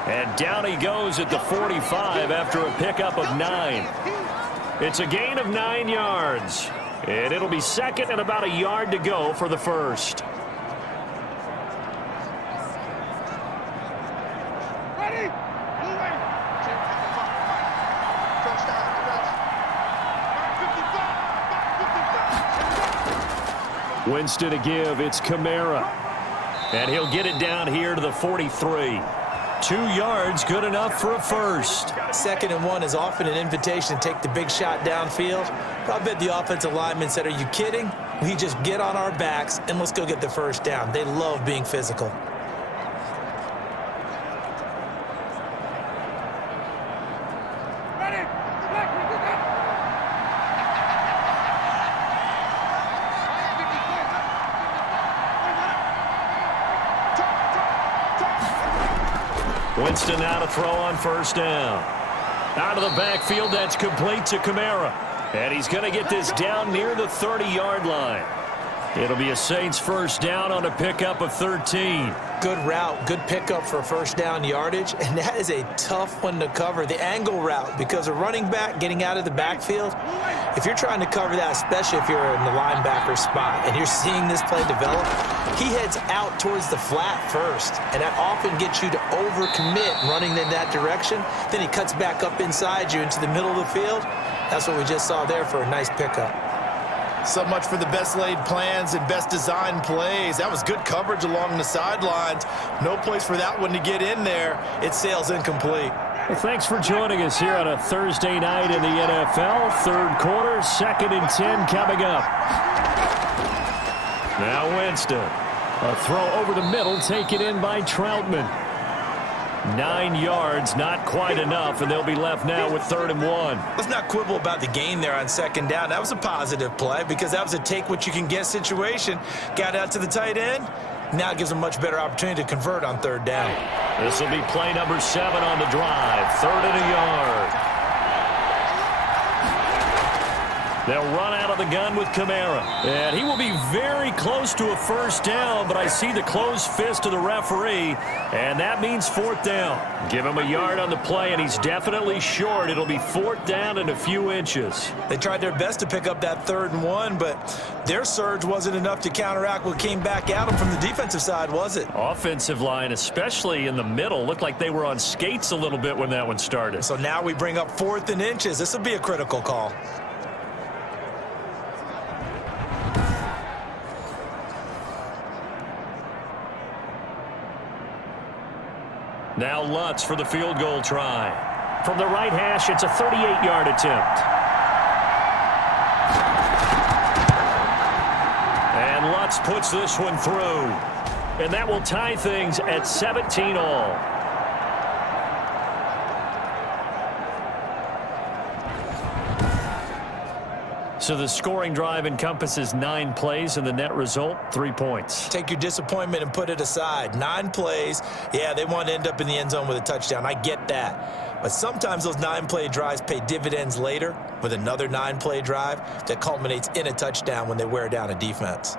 And down he goes at the 45 after a pickup of 9. It's a gain of 9 yards. And it'll be second and about a yard to go for the first. Ready? Winston to give. It's Kamara. And he'll get it down here to the 43. 2 yards, good enough for a first. 2nd and 1 is often an invitation to take the big shot downfield. But I bet the offensive lineman said, are you kidding? We just get on our backs and let's go get the first down. They love being physical. Winston now to throw on first down. Out of the backfield, that's complete to Kamara. And he's going to get this down near the 30-yard line. It'll be a Saints first down on a pickup of 13. Good route, good pickup for first down yardage, and that is a tough one to cover. The angle route, because a running back getting out of the backfield, if you're trying to cover that, especially if you're in the linebacker spot and you're seeing this play develop, he heads out towards the flat first, and that often gets you to overcommit running in that direction. Then he cuts back up inside you into the middle of the field. That's what we just saw there for a nice pickup. So much for the best laid plans and best designed plays. That was good coverage along the sidelines. No place for that one to get in there. It sails incomplete. Well, thanks for joining us here on a Thursday night in the NFL. Third quarter, 2nd and 10 coming up. Now Winston. A throw over the middle, taken in by Troutman. 9 yards, not quite enough, and they'll be left now with 3rd and 1. Let's not quibble about the gain there on 2nd down. That was a positive play because that was a take-what-you-can-get situation. Got out to the tight end. Now it gives them much better opportunity to convert on 3rd down. This will be play number 7 on the drive. 3rd and a yard. They'll run out of the gun with Kamara. And he will be very close to a first down, but I see the closed fist of the referee, and that means 4th down. Give him a yard on the play, and he's definitely short. It'll be 4th down and a few inches. They tried their best to pick up that 3rd and 1, but their surge wasn't enough to counteract what came back at them from the defensive side, was it? Offensive line, especially in the middle, looked like they were on skates a little bit when that one started. So now we bring up 4th and inches. This will be a critical call. Now Lutz for the field goal try. From the right hash, it's a 38-yard attempt. And Lutz puts this one through. And that will tie things at 17 all. So the scoring drive encompasses 9 plays, and the net result, 3 points. Take your disappointment and put it aside. 9 plays. Yeah, they want to end up in the end zone with a touchdown. I get that. But sometimes those 9-play drives pay dividends later with another 9-play drive that culminates in a touchdown when they wear down a defense.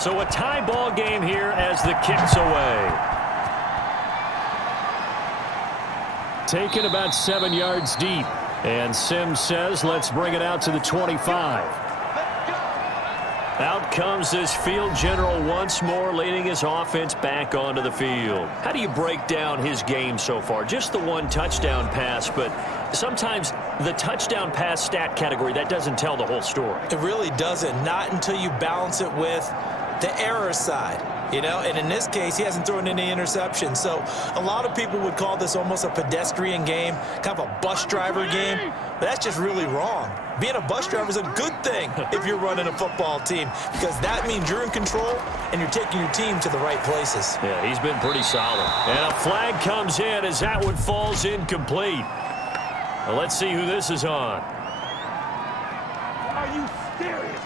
So a tie ball game here as the kick's away. Taken about 7 yards deep. And Sims says, let's bring it out to the 25. Out comes this field general once more, leading his offense back onto the field. How do you break down his game so far? Just the 1 touchdown pass, but sometimes the touchdown pass stat category, that doesn't tell the whole story. It really doesn't. Not until you balance it with the error side. You know, and in this case, he hasn't thrown any interceptions. So a lot of people would call this almost a pedestrian game, kind of a bus driver game. But that's just really wrong. Being a bus driver is a good thing if you're running a football team, because that means you're in control and you're taking your team to the right places. Yeah, he's been pretty solid. And a flag comes in as that one falls incomplete. Well, let's see who this is on. Are you serious?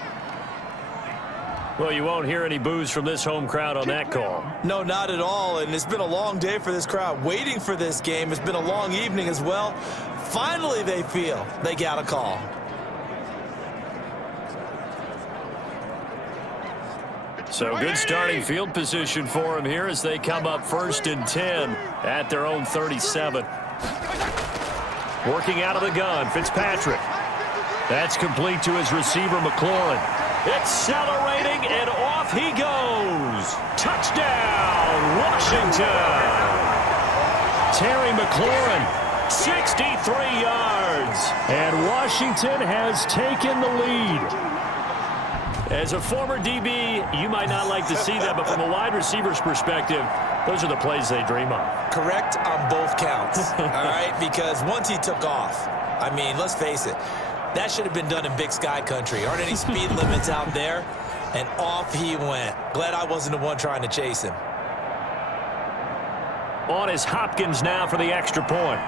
Well, you won't hear any boos from this home crowd on that call. No, not at all. And it's been a long day for this crowd waiting for this game. It's been a long evening as well. Finally, they feel they got a call. So good starting field position for him here as they come up 1st and 10 at their own 37. Working out of the gun, Fitzpatrick. That's complete to his receiver, McLaurin. Accelerating, and off he goes. Touchdown, Washington. Terry McLaurin, 63 yards. And Washington has taken the lead. As a former DB, you might not like to see that, but from a wide receiver's perspective, those are the plays they dream of. Correct on both counts, all right? Because once he took off, I mean, let's face it, that should have been done in Big Sky country. Aren't any speed limits out there? And off he went. Glad I wasn't the one trying to chase him. On is Hopkins now for the extra point.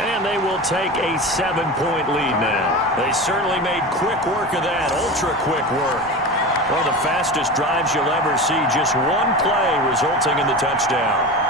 And they will take a 7-point lead now. They certainly made quick work of that, ultra-quick work. One of the fastest drives you'll ever see, just one play resulting in the touchdown.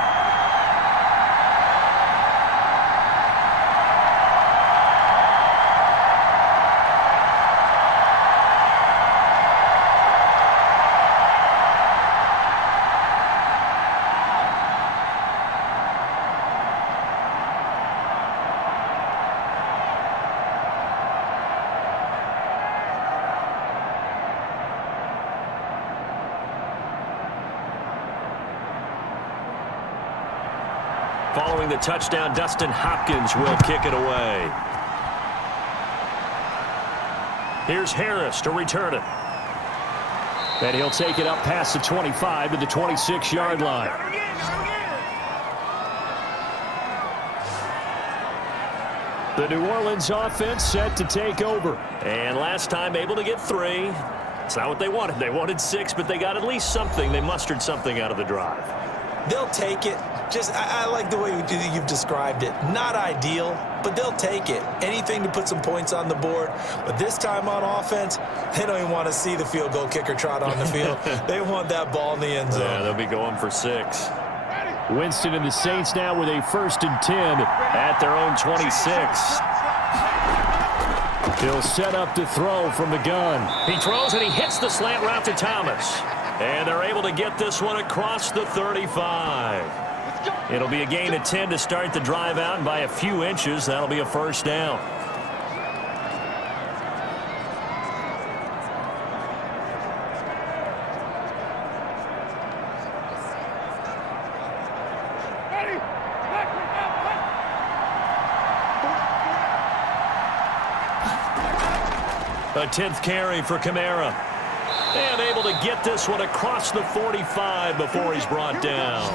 Following the touchdown, Dustin Hopkins will kick it away. Here's Harris to return it. And he'll take it up past the 25 to the 26-yard line. The New Orleans offense set to take over. And last time able to get 3. It's not what they wanted. They wanted 6, but they got at least something. They mustered something out of the drive. They'll take it. Just, I like the way you've described it. Not ideal, but they'll take it. Anything to put some points on the board. But this time on offense, they don't even want to see the field goal kicker trot on the field. They want that ball in the end zone. Yeah, they'll be going for 6. Winston and the Saints now with a 1st and 10 at their own 26. He'll set up to throw from the gun. He throws and he hits the slant route to Thomas. And they're able to get this one across the 35. It'll be a gain of 10 to start the drive out, and by a few inches, that'll be a 1st down. A 10th carry for Kamara. And able to get this one across the 45 before he's brought down.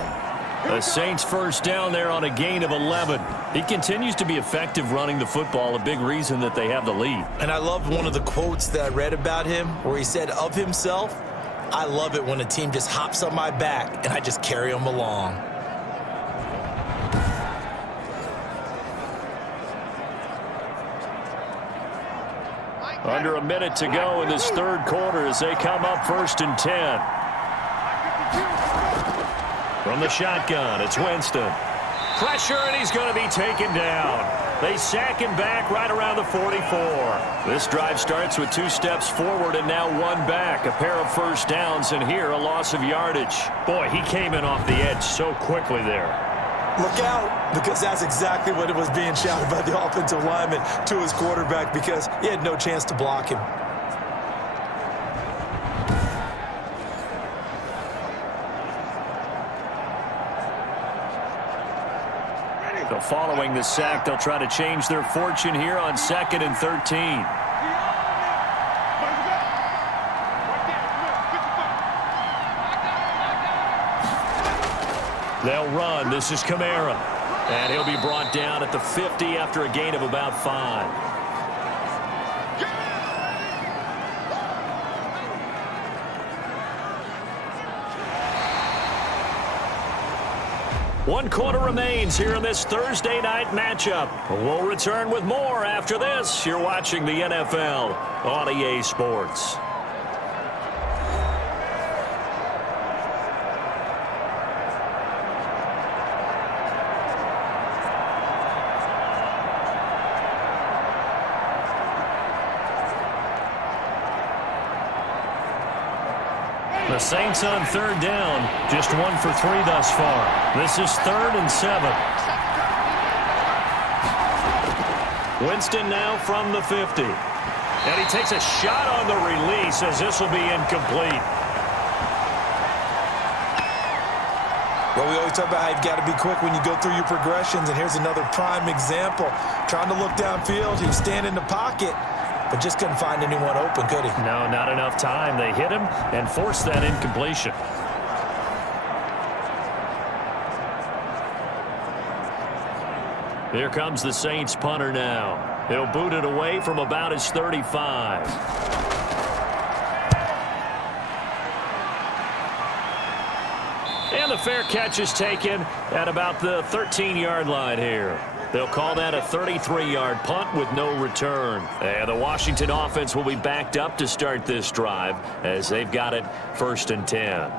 The Saints 1st down there on a gain of 11. He continues to be effective running the football, a big reason that they have the lead. And I loved one of the quotes that I read about him where he said of himself, I love it when a team just hops on my back and I just carry them along. Under a minute to go in this 3rd quarter as they come up 1st and 10. From the shotgun, it's Winston. Pressure, and he's going to be taken down. They sack him back right around the 44. This drive starts with 2 steps forward and now 1 back. A pair of 1st downs, and here a loss of yardage. Boy, he came in off the edge so quickly there. Look out, because that's exactly what it was being shouted by the offensive lineman to his quarterback because he had no chance to block him. So following the sack, they'll try to change their fortune here on 2nd and 13. They'll run. This is Kamara. And he'll be brought down at the 50 after a gain of about 5. One quarter remains here in this Thursday night matchup. We'll return with more after this. You're watching the NFL on EA Sports. The Saints on third down, just 1 for 3 thus far. This is 3rd and 7. Winston now from the 50. And he takes a shot on the release as this will be incomplete. Well, we always talk about how you've got to be quick when you go through your progressions, and here's another prime example. Trying to look downfield, he was standing in the pocket, but just couldn't find anyone open, could he? No, not enough time. They hit him and forced that incompletion. Here comes the Saints punter now. He'll boot it away from about his 35. And the fair catch is taken at about the 13-yard line here. They'll call that a 33-yard punt with no return. And the Washington offense will be backed up to start this drive as they've got it 1st and 10.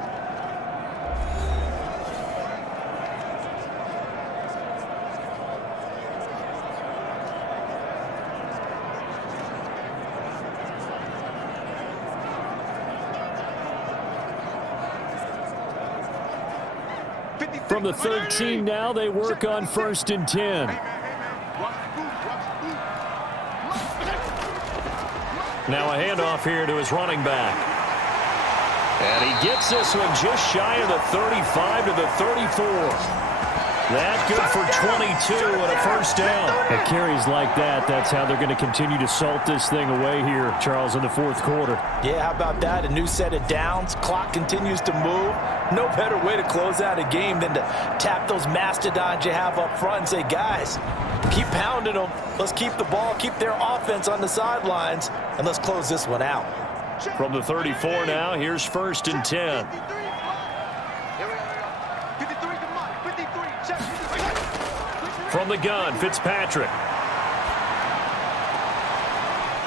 From the 13 now, they work on 1st and 10. Now a handoff here to his running back. And he gets this one just shy of the 35 to the 34. That good for 22 and a 1st down. At carries like that, that's how they're going to continue to salt this thing away here, Charles, in the 4th quarter. Yeah, how about that? A new set of downs. Clock continues to move. No better way to close out a game than to tap those mastodons you have up front and say, guys, keep pounding them. Let's keep the ball, keep their offense on the sidelines, and let's close this one out. From the 34 now, here's 1st and 10. From the gun, Fitzpatrick.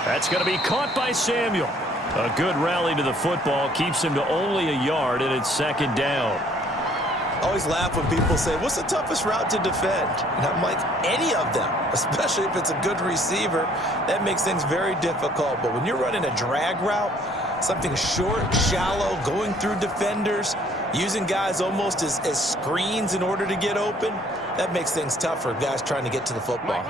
That's going to be caught by Samuel. A good rally to the football keeps him to only a yard, and it's 2nd down. I always laugh when people say, what's the toughest route to defend? And I'm like, any of them, especially if it's a good receiver. That makes things very difficult. But when you're running a drag route, something short, shallow, going through defenders, using guys almost as screens in order to get open, that makes things tough for guys trying to get to the football.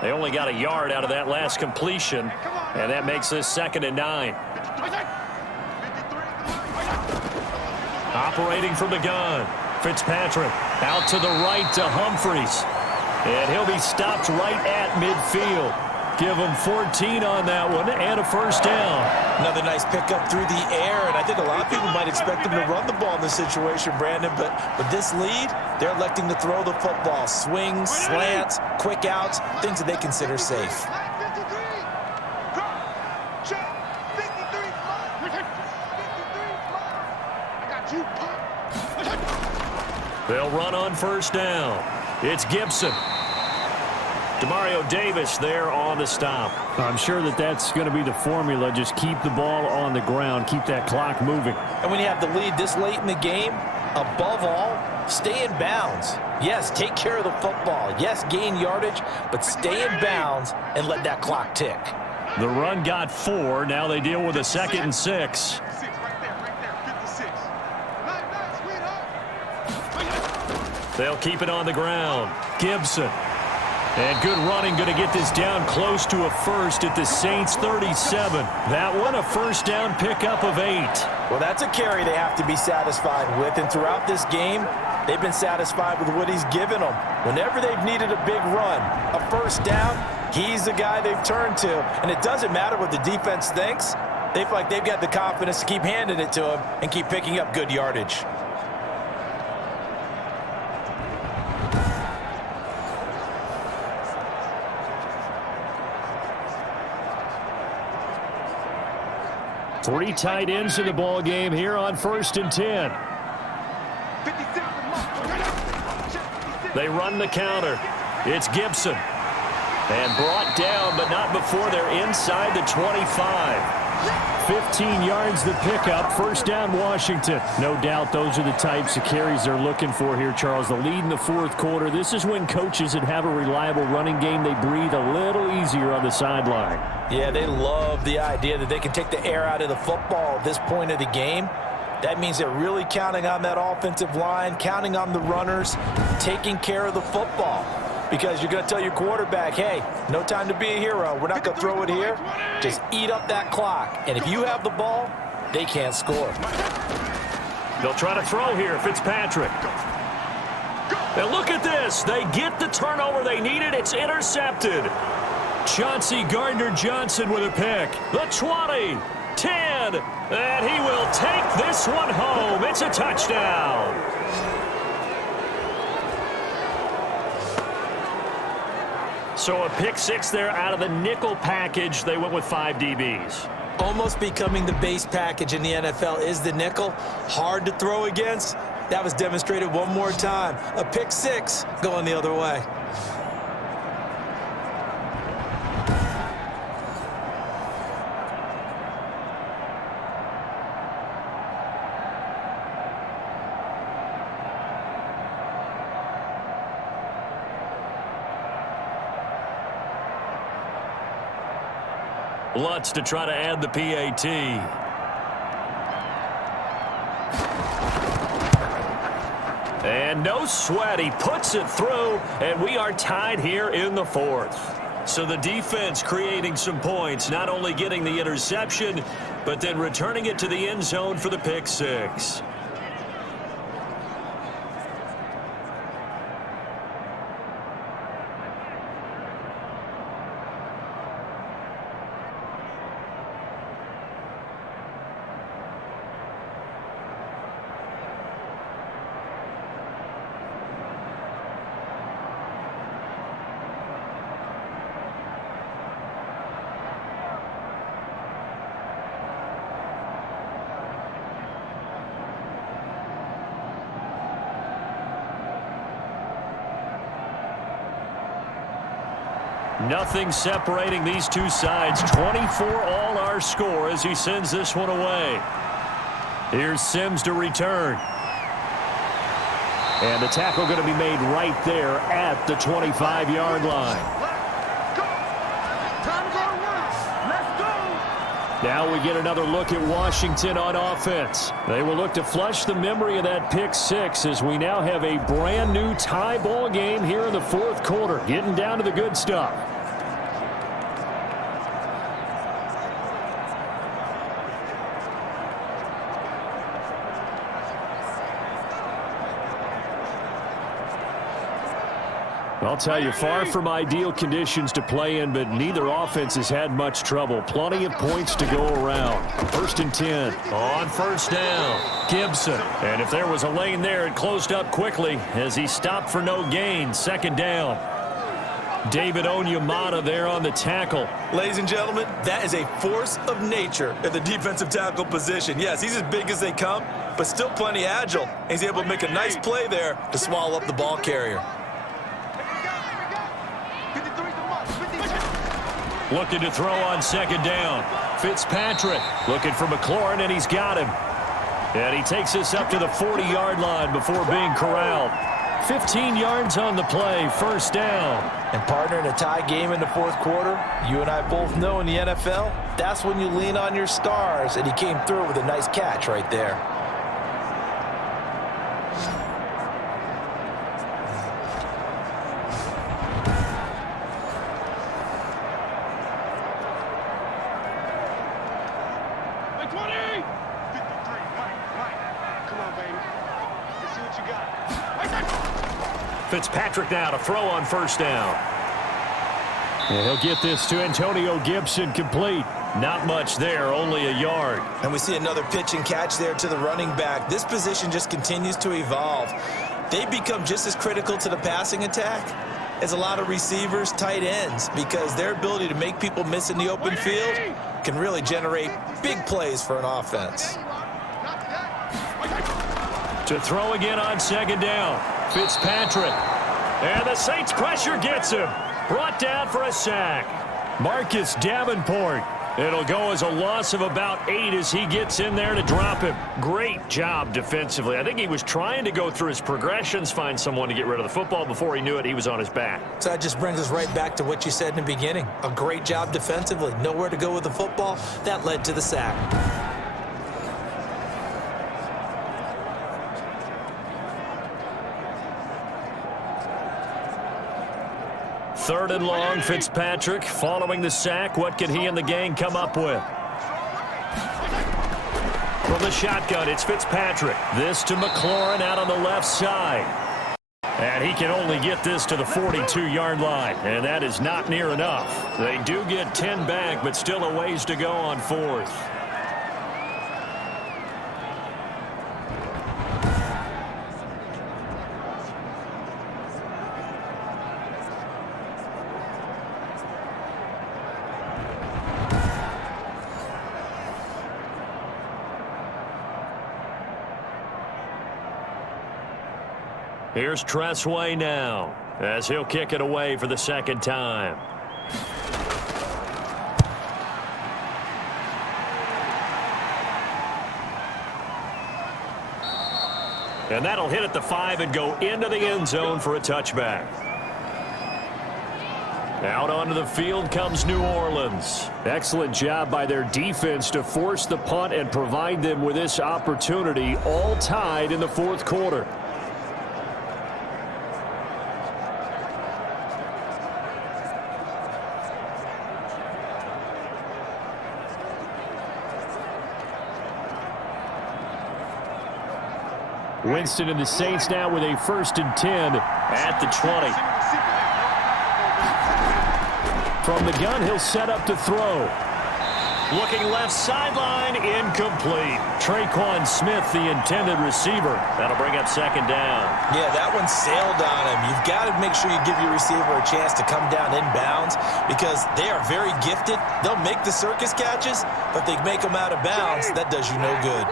They only got a yard out of that last completion, and that makes this 2nd and 9. Operating from the gun, Fitzpatrick out to the right to Humphreys. And he'll be stopped right at midfield. Give him 14 on that one and a 1st down. Another nice pickup through the air, and I think a lot of people might expect them to run the ball in this situation, Brandon, but with this lead, they're electing to throw the football. Swings, slants, quick outs, things that they consider safe. They'll run on 1st down. It's Gibson. Demario Davis there on the stop. I'm sure that's going to be the formula. Just keep the ball on the ground. Keep that clock moving. And when you have the lead this late in the game, above all, stay in bounds. Yes, take care of the football. Yes, gain yardage, but stay in bounds and let that clock tick. The run got 4. Now they deal with a 2nd and 6. They'll keep it on the ground. Gibson. And good running, going to get this down close to a 1st at the Saints 37. That one a 1st down pickup of 8. Well, that's a carry they have to be satisfied with, and throughout this game, they've been satisfied with what he's given them. Whenever they've needed a big run, a 1st down, he's the guy they've turned to. And it doesn't matter what the defense thinks. They feel like they've got the confidence to keep handing it to him and keep picking up good yardage. Three tight ends in the ball game here on 1st and 10. They run the counter. It's Gibson. And brought down, but not before they're inside the 25. 15 yards the pickup. 1st down, Washington. No doubt those are the types of carries they're looking for here, Charles. The lead in the 4th quarter. This is when coaches that have a reliable running game, they breathe a little easier on the sideline. Yeah, they love the idea that they can take the air out of the football at this point of the game. That means they're really counting on that offensive line, counting on the runners, taking care of the football. Because you're going to tell your quarterback, hey, no time to be a hero. We're not going to throw it here. Just eat up that clock. And if you have the ball, they can't score. They'll try to throw here, Fitzpatrick. And look at this. They get the turnover they needed. It's intercepted. Chauncey Gardner-Johnson with a pick. The 20, 10, and he will take this one home. It's a touchdown. So a pick six there out of the nickel package. They went with 5 DBs. Almost becoming the base package in the NFL is the nickel. Hard to throw against. That was demonstrated one more time. A pick six going the other way. Lutz to try to add the PAT. And no sweat. He puts it through, and we are tied here in the fourth. So the defense creating some points, not only getting the interception, but then returning it to the end zone for the pick six. Nothing separating these two sides. 24 all our score as he sends this one away. Here's Sims to return. And the tackle going to be made right there at the 25-yard line. Now we get another look at Washington on offense. They will look to flush the memory of that pick six as we now have a brand new tie ball game here in the fourth quarter. Getting down to the good stuff. I'll tell you, far from ideal conditions to play in, but neither offense has had much trouble. Plenty of points to go around. 1st and 10. On first down, Gibson. And if there was a lane there, it closed up quickly as he stopped for no gain. 2nd down. David Onyemata there on the tackle. Ladies and gentlemen, that is a force of nature at the defensive tackle position. Yes, he's as big as they come, but still plenty agile. He's able to make a nice play there to swallow up the ball carrier. Looking to throw on 2nd down. Fitzpatrick looking for McLaurin, and he's got him. And he takes us up to the 40-yard line before being corralled. 15 yards on the play, 1st down. And partner, in a tie game in the fourth quarter, you and I both know in the NFL, that's when you lean on your stars, and he came through with a nice catch right there. Fitzpatrick now to throw on 1st down. And he'll get this to Antonio Gibson complete. Not much there, only a yard. And we see another pitch and catch there to the running back. This position just continues to evolve. They become just as critical to the passing attack as a lot of receivers, tight ends, because their ability to make people miss in the open field can really generate big plays for an offense. To throw again on 2nd down. Fitzpatrick. And the Saints pressure gets him. Brought down for a sack. Marcus Davenport. It'll go as a loss of about 8 as he gets in there to drop him. Great job defensively. I think he was trying to go through his progressions, find someone to get rid of the football. Before he knew it, he was on his back. So that just brings us right back to what you said in the beginning. A great job defensively. Nowhere to go with the football. That led to the sack. 3rd and long. Fitzpatrick following the sack. What can he and the gang come up with? From the shotgun, it's Fitzpatrick. This to McLaurin out on the left side. And he can only get this to the 42-yard line, and that is not near enough. They do get 10 back, but still a ways to go on 4th. Here's Tressway now, as he'll kick it away for the 2nd time. And that'll hit at the 5 and go into the end zone for a touchback. Out onto the field comes New Orleans. Excellent job by their defense to force the punt and provide them with this opportunity, all tied in the 4th quarter. Winston and the Saints now with a 1st and 10 at the 20. From the gun, he'll set up to throw. Looking left sideline, incomplete. Traquan Smith, the intended receiver. That'll bring up 2nd down. Yeah, that one sailed on him. You've got to make sure you give your receiver a chance to come down inbounds because they are very gifted. They'll make the circus catches, but they make them out of bounds. That does you no good.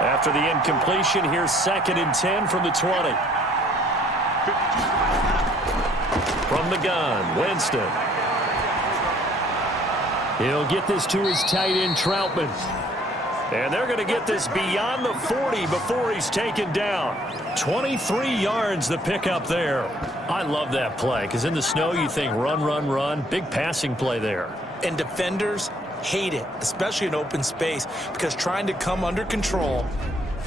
After the incompletion, here's 2nd and 10 from the 20. From the gun, Winston. He'll get this to his tight end, Troutman. And they're going to get this beyond the 40 before he's taken down. 23 yards the pickup there. I love that play because in the snow you think run, run, run. Big passing play there. And defenders hate it, especially in open space, because trying to come under control,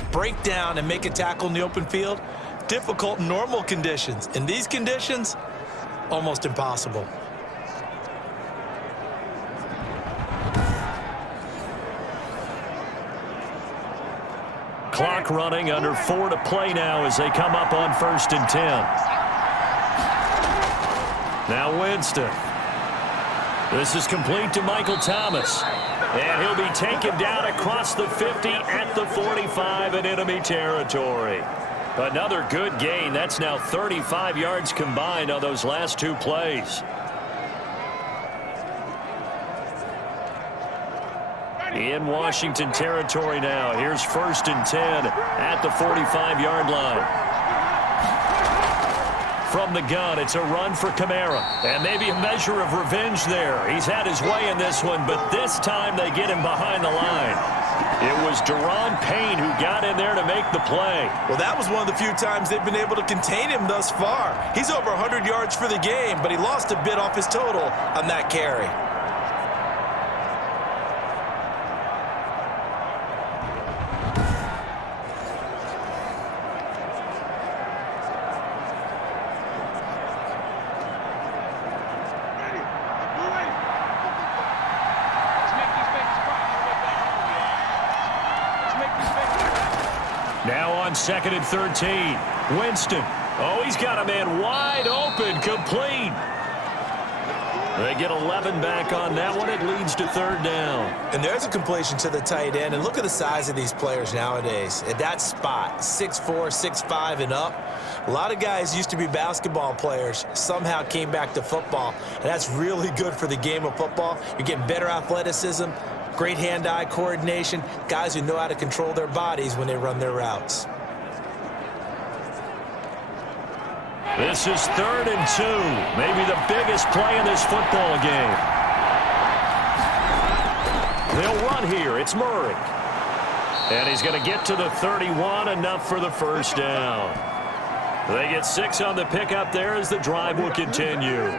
break down, and make a tackle in the open field, difficult in normal conditions. In these conditions, almost impossible. Clock running, under 4 to play now as they come up on 1st and 10. Now Winston. This is complete to Michael Thomas. And he'll be taken down across the 50 at the 45 in enemy territory. Another good gain. That's now 35 yards combined on those last 2 plays. In Washington territory now. Here's 1st and 10 at the 45-yard line. From the gun, it's a run for Kamara. And maybe a measure of revenge there. He's had his way in this one, but this time they get him behind the line. It was Daron Payne who got in there to make the play. Well, that was one of the few times they've been able to contain him thus far. He's over 100 yards for the game, but he lost a bit off his total on that carry. Now on 2nd and 13. Winston. Oh, he's got a man wide open, complete. They get 11 back on that one. It leads to 3rd down. And there's a completion to the tight end. And look at the size of these players nowadays. At that spot, 6'4", 6'5", and up. A lot of guys used to be basketball players, somehow came back to football. And that's really good for the game of football. You're getting better athleticism, great hand-eye coordination, guys who know how to control their bodies when they run their routes. This is 3rd and 2. Maybe the biggest play in this football game. They'll run here. It's Murray. And he's going to get to the 31, enough for the 1st down. They get 6 on the pickup there as the drive will continue.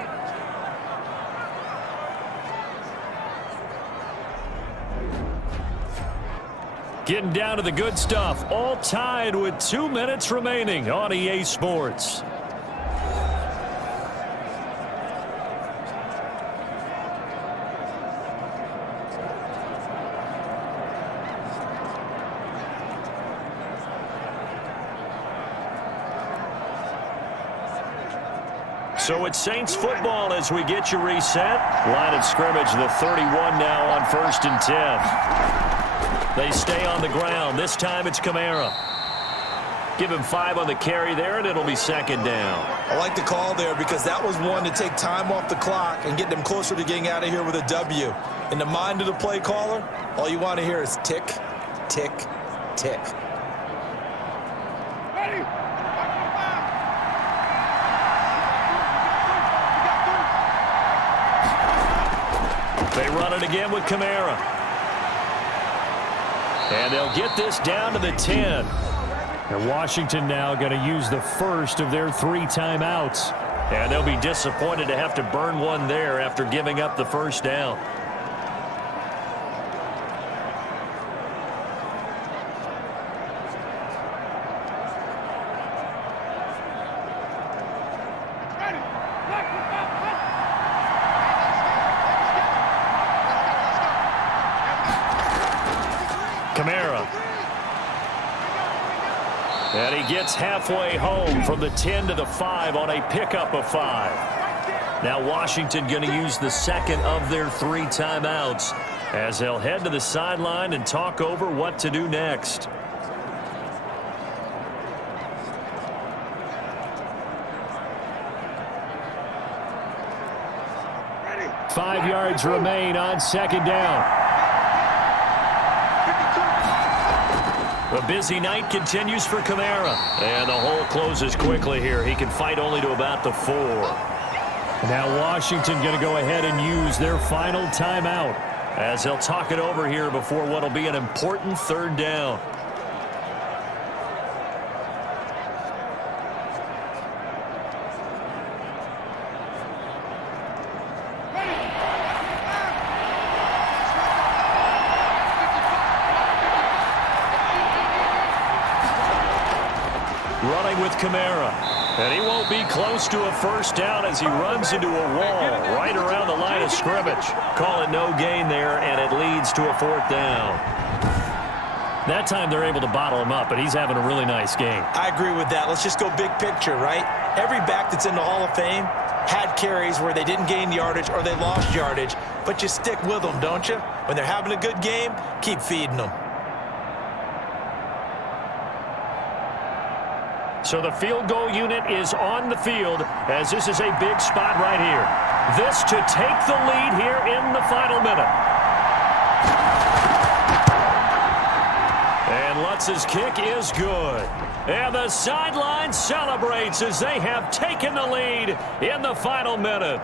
Getting down to the good stuff. All tied with 2 minutes remaining on EA Sports. So it's Saints football as we get you reset. Line of scrimmage, the 31 now on 1st and 10. They stay on the ground. This time it's Kamara. Give him 5 on the carry there, and it'll be 2nd down. I like the call there because that was one to take time off the clock and get them closer to getting out of here with a W. In the mind of the play caller, all you want to hear is tick, tick, tick. Ready? They run it again with Kamara. And they'll get this down to the 10. And Washington now going to use the first of their 3 timeouts. And they'll be disappointed to have to burn one there after giving up the 1st down. Kamara. And he gets halfway home from the 10 to the 5 on a pickup of 5. Now Washington going to use the 2nd of their 3 timeouts as they'll head to the sideline and talk over what to do next. Ready? 5 yards remain on 2nd down. A busy night continues for Kamara. And the hole closes quickly here. He can fight only to about the 4. Now Washington going to go ahead and use their final timeout as they'll talk it over here before what will be an important 3rd down. Running with Kamara. And he won't be close to a 1st down as he runs into a wall right around the line of scrimmage. Call it no gain there, and it leads to a 4th down. That time they're able to bottle him up, but he's having a really nice game. I agree with that. Let's just go big picture, right? Every back that's in the Hall of Fame had carries where they didn't gain yardage or they lost yardage, but you stick with them, don't you? When they're having a good game, keep feeding them. So the field goal unit is on the field as this is a big spot right here. This to take the lead here in the final minute. And Lutz's kick is good. And the sideline celebrates as they have taken the lead in the final minute.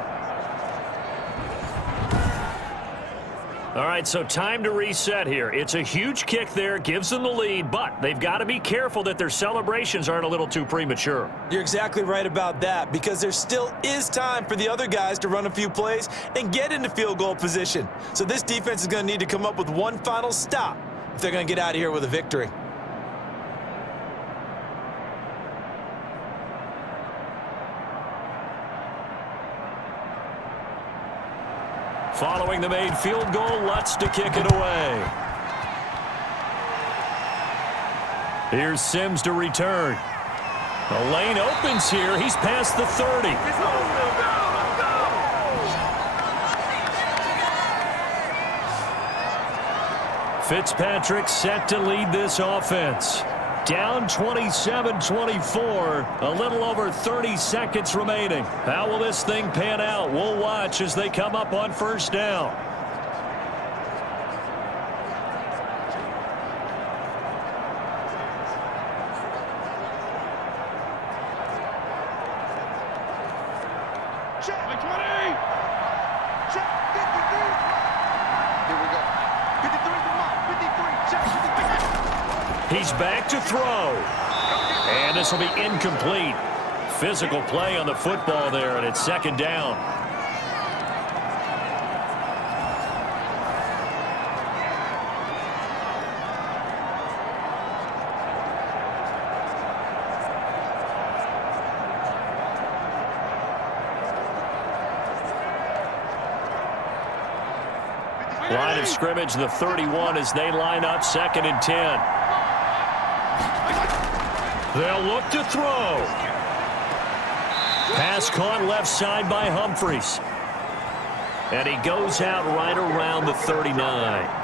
All right, so time to reset here. It's a huge kick there, gives them the lead, but they've got to be careful that their celebrations aren't a little too premature. You're exactly right about that because there still is time for the other guys to run a few plays and get into field goal position. So this defense is going to need to come up with one final stop if they're going to get out of here with a victory. Following the made field goal, Lutz to kick it away. Here's Sims to return. The lane opens here. He's past the 30. Fitzpatrick set to lead this offense. Down 27-24, a little over 30 seconds remaining. How will this thing pan out? We'll watch as they come up on 1st down. Check. 20. Check. 53. Here we go. 53, come on. 53. Check. 53. He's back to throw. And this will be incomplete. Physical play on the football there, and it's 2nd down. Line of scrimmage, the 31 as they line up 2nd and 10. They'll look to throw. Pass caught left side by Humphries. And he goes out right around the 39.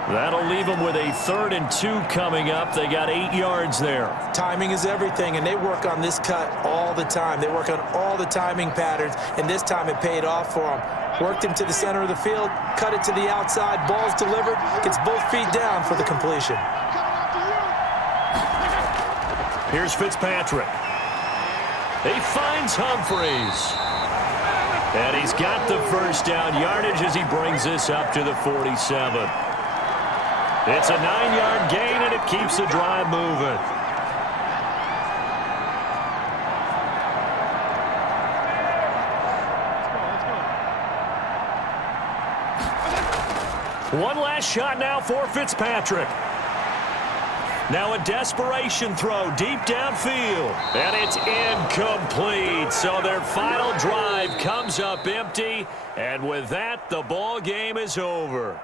That'll leave him with a 3rd and 2 coming up. They got 8 yards there. Timing is everything, and they work on this cut all the time. They work on all the timing patterns, and this time it paid off for them. Worked him to the center of the field, cut it to the outside, ball's delivered, gets both feet down for the completion. Here's Fitzpatrick. He finds Humphries. And he's got the first down yardage as he brings this up to the 47. It's a 9-yard gain, and it keeps the drive moving. One last shot now for Fitzpatrick. Now a desperation throw deep downfield. And it's incomplete. So their final drive comes up empty. And with that, the ball game is over.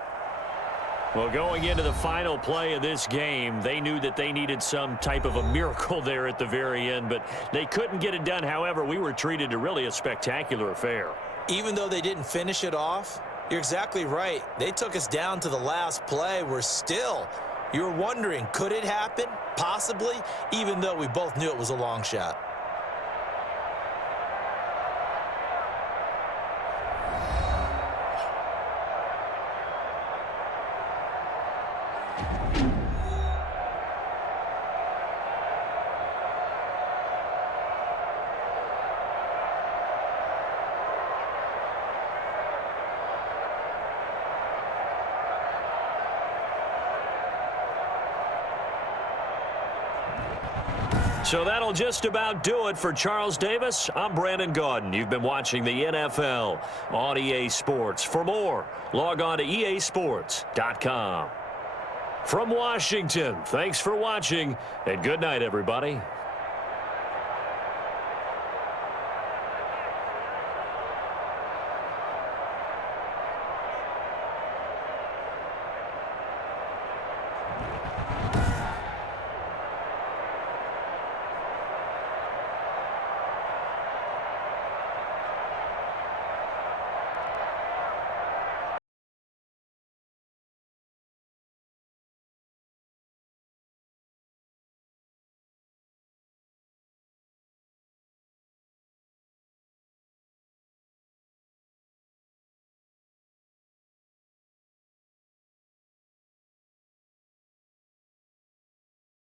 Well, going into the final play of this game, they knew that they needed some type of a miracle there at the very end, but they couldn't get it done. However, we were treated to really a spectacular affair. Even though they didn't finish it off, you're exactly right. They took us down to the last play. You were wondering, could it happen? Possibly, even though we both knew it was a long shot. So that'll just about do it for Charles Davis. I'm Brandon Gaudin. You've been watching the NFL on EA Sports. For more, log on to easports.com. From Washington, thanks for watching, and good night, everybody.